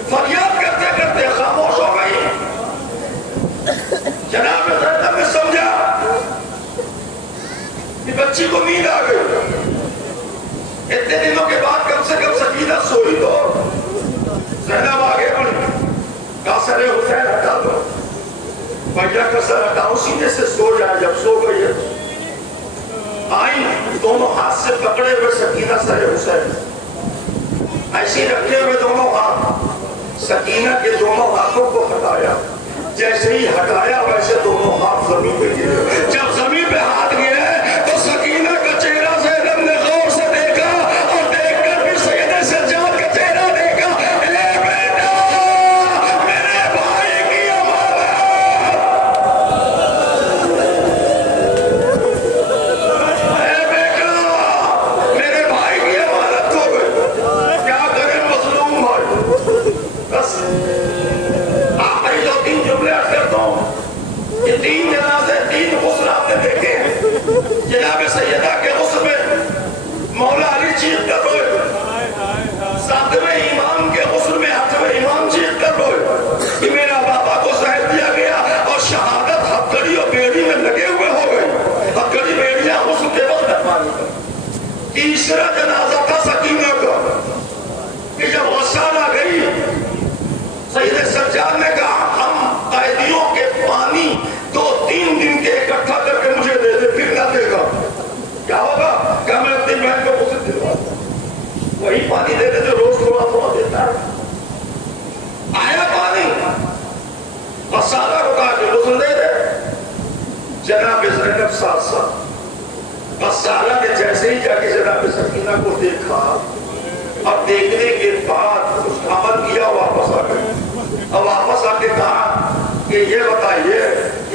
فریاد کرتے کرتے خاموش ہو گئی. جناب زینب نے سمجھا کہ بچی کو نیند آ گئی. اتنے دنوں کے بعد کم سے کم سکینہ سوئی تو زینب آگے بڑھی. کہا سر حسین ہٹا دو بھیا کا سر ہٹاؤ سینے سے سو جائے. جب سو گئی ہے آئی دونوں ہاتھ سے پکڑے ہوئے سکینہ سر حسین ایسی رکھے ہوئے دونوں ہاتھ سکینہ کے دونوں ہاتھوں کو ہٹایا. جیسے ہی ہٹایا ویسے دونوں ہاتھ زمین پہ گرے. جب زمین پہ ہاتھ گرے تو سکینہ کا چہرہ زینب نے غور سے دیکھا اور دیکھ کر پھر سید سجاد کا چہرہ دیکھا. اے بیٹا میرے بھائی کی امانت. اے بیٹا میرے بھائی کی امانت ہو گئی. کیا کریں مظلوم بھائی. بس آخری جو 3 جملے عرض کرتا ہوں. یہ 3 جنازے 3 غسل آپ نے دیکھے ہیں. جناب سیدہ کے غسل میں مولا علی چیخ کر روئے. 7ویں امام کے غسل میں 8ویں امام چیخ کر روئے کہ میرا بابا کو زہر دیا گیا اور شہادت ہتھکڑی اور بیڑی میں لگے ہوئے ہو گئی. ہتھکڑی بیڑیاں غسل کے وقت دربانی کر. تیسرا جنازہ تھا سکینہ کا کہ جب غسل آ گئی سید سجاد نے کہا ہم قیدیوں کے پانی 2-3 دن کے اکٹھا کر کے مجھے دے دے پھر نہ دے گا. کیا ہوگا کہ میں اپنی بہن کو غسل دلوا وہی پانی دے دے جو روز تھوڑا تھوڑا دیتا ہے. آیا پانی غسالہ کو کہا کہ غسل دے دے. جناب زینب ساتھ غسالہ نے جیسے ہی جا کے جناب سکینہ کو دیکھا اور دیکھنے کے بعد اس عمل کیا واپس آ گئے. اور واپس آ کے کہا کہ یہ بتائیے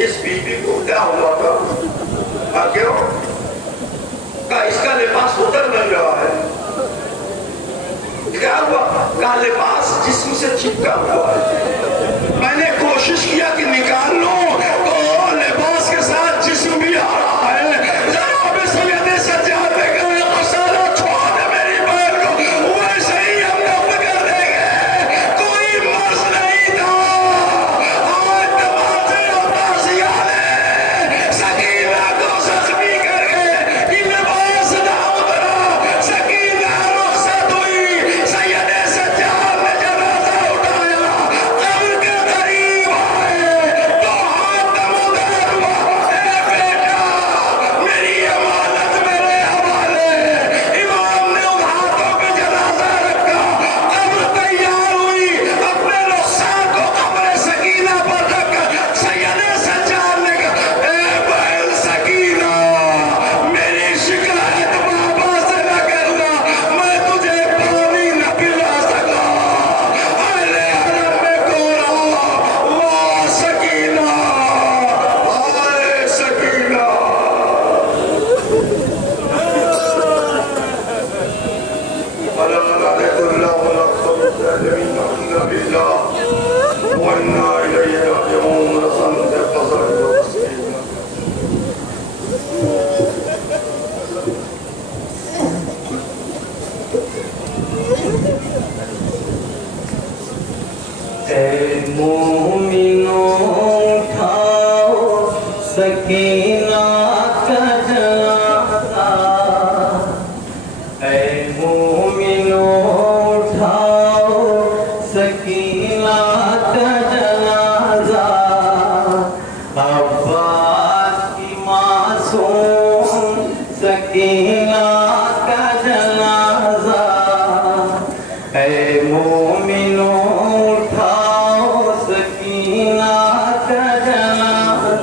اس بی بی کو کیا ہوا تھا. کیوں کہا اس کا لباس اتر نہیں رہا ہے. کیا ہوا؟ کہا لباس جسم سے چپکا ہوا ہے. میں نے کوشش کیا کہ نکال لوں تو لباس کے ساتھ جسم بھی آ رہا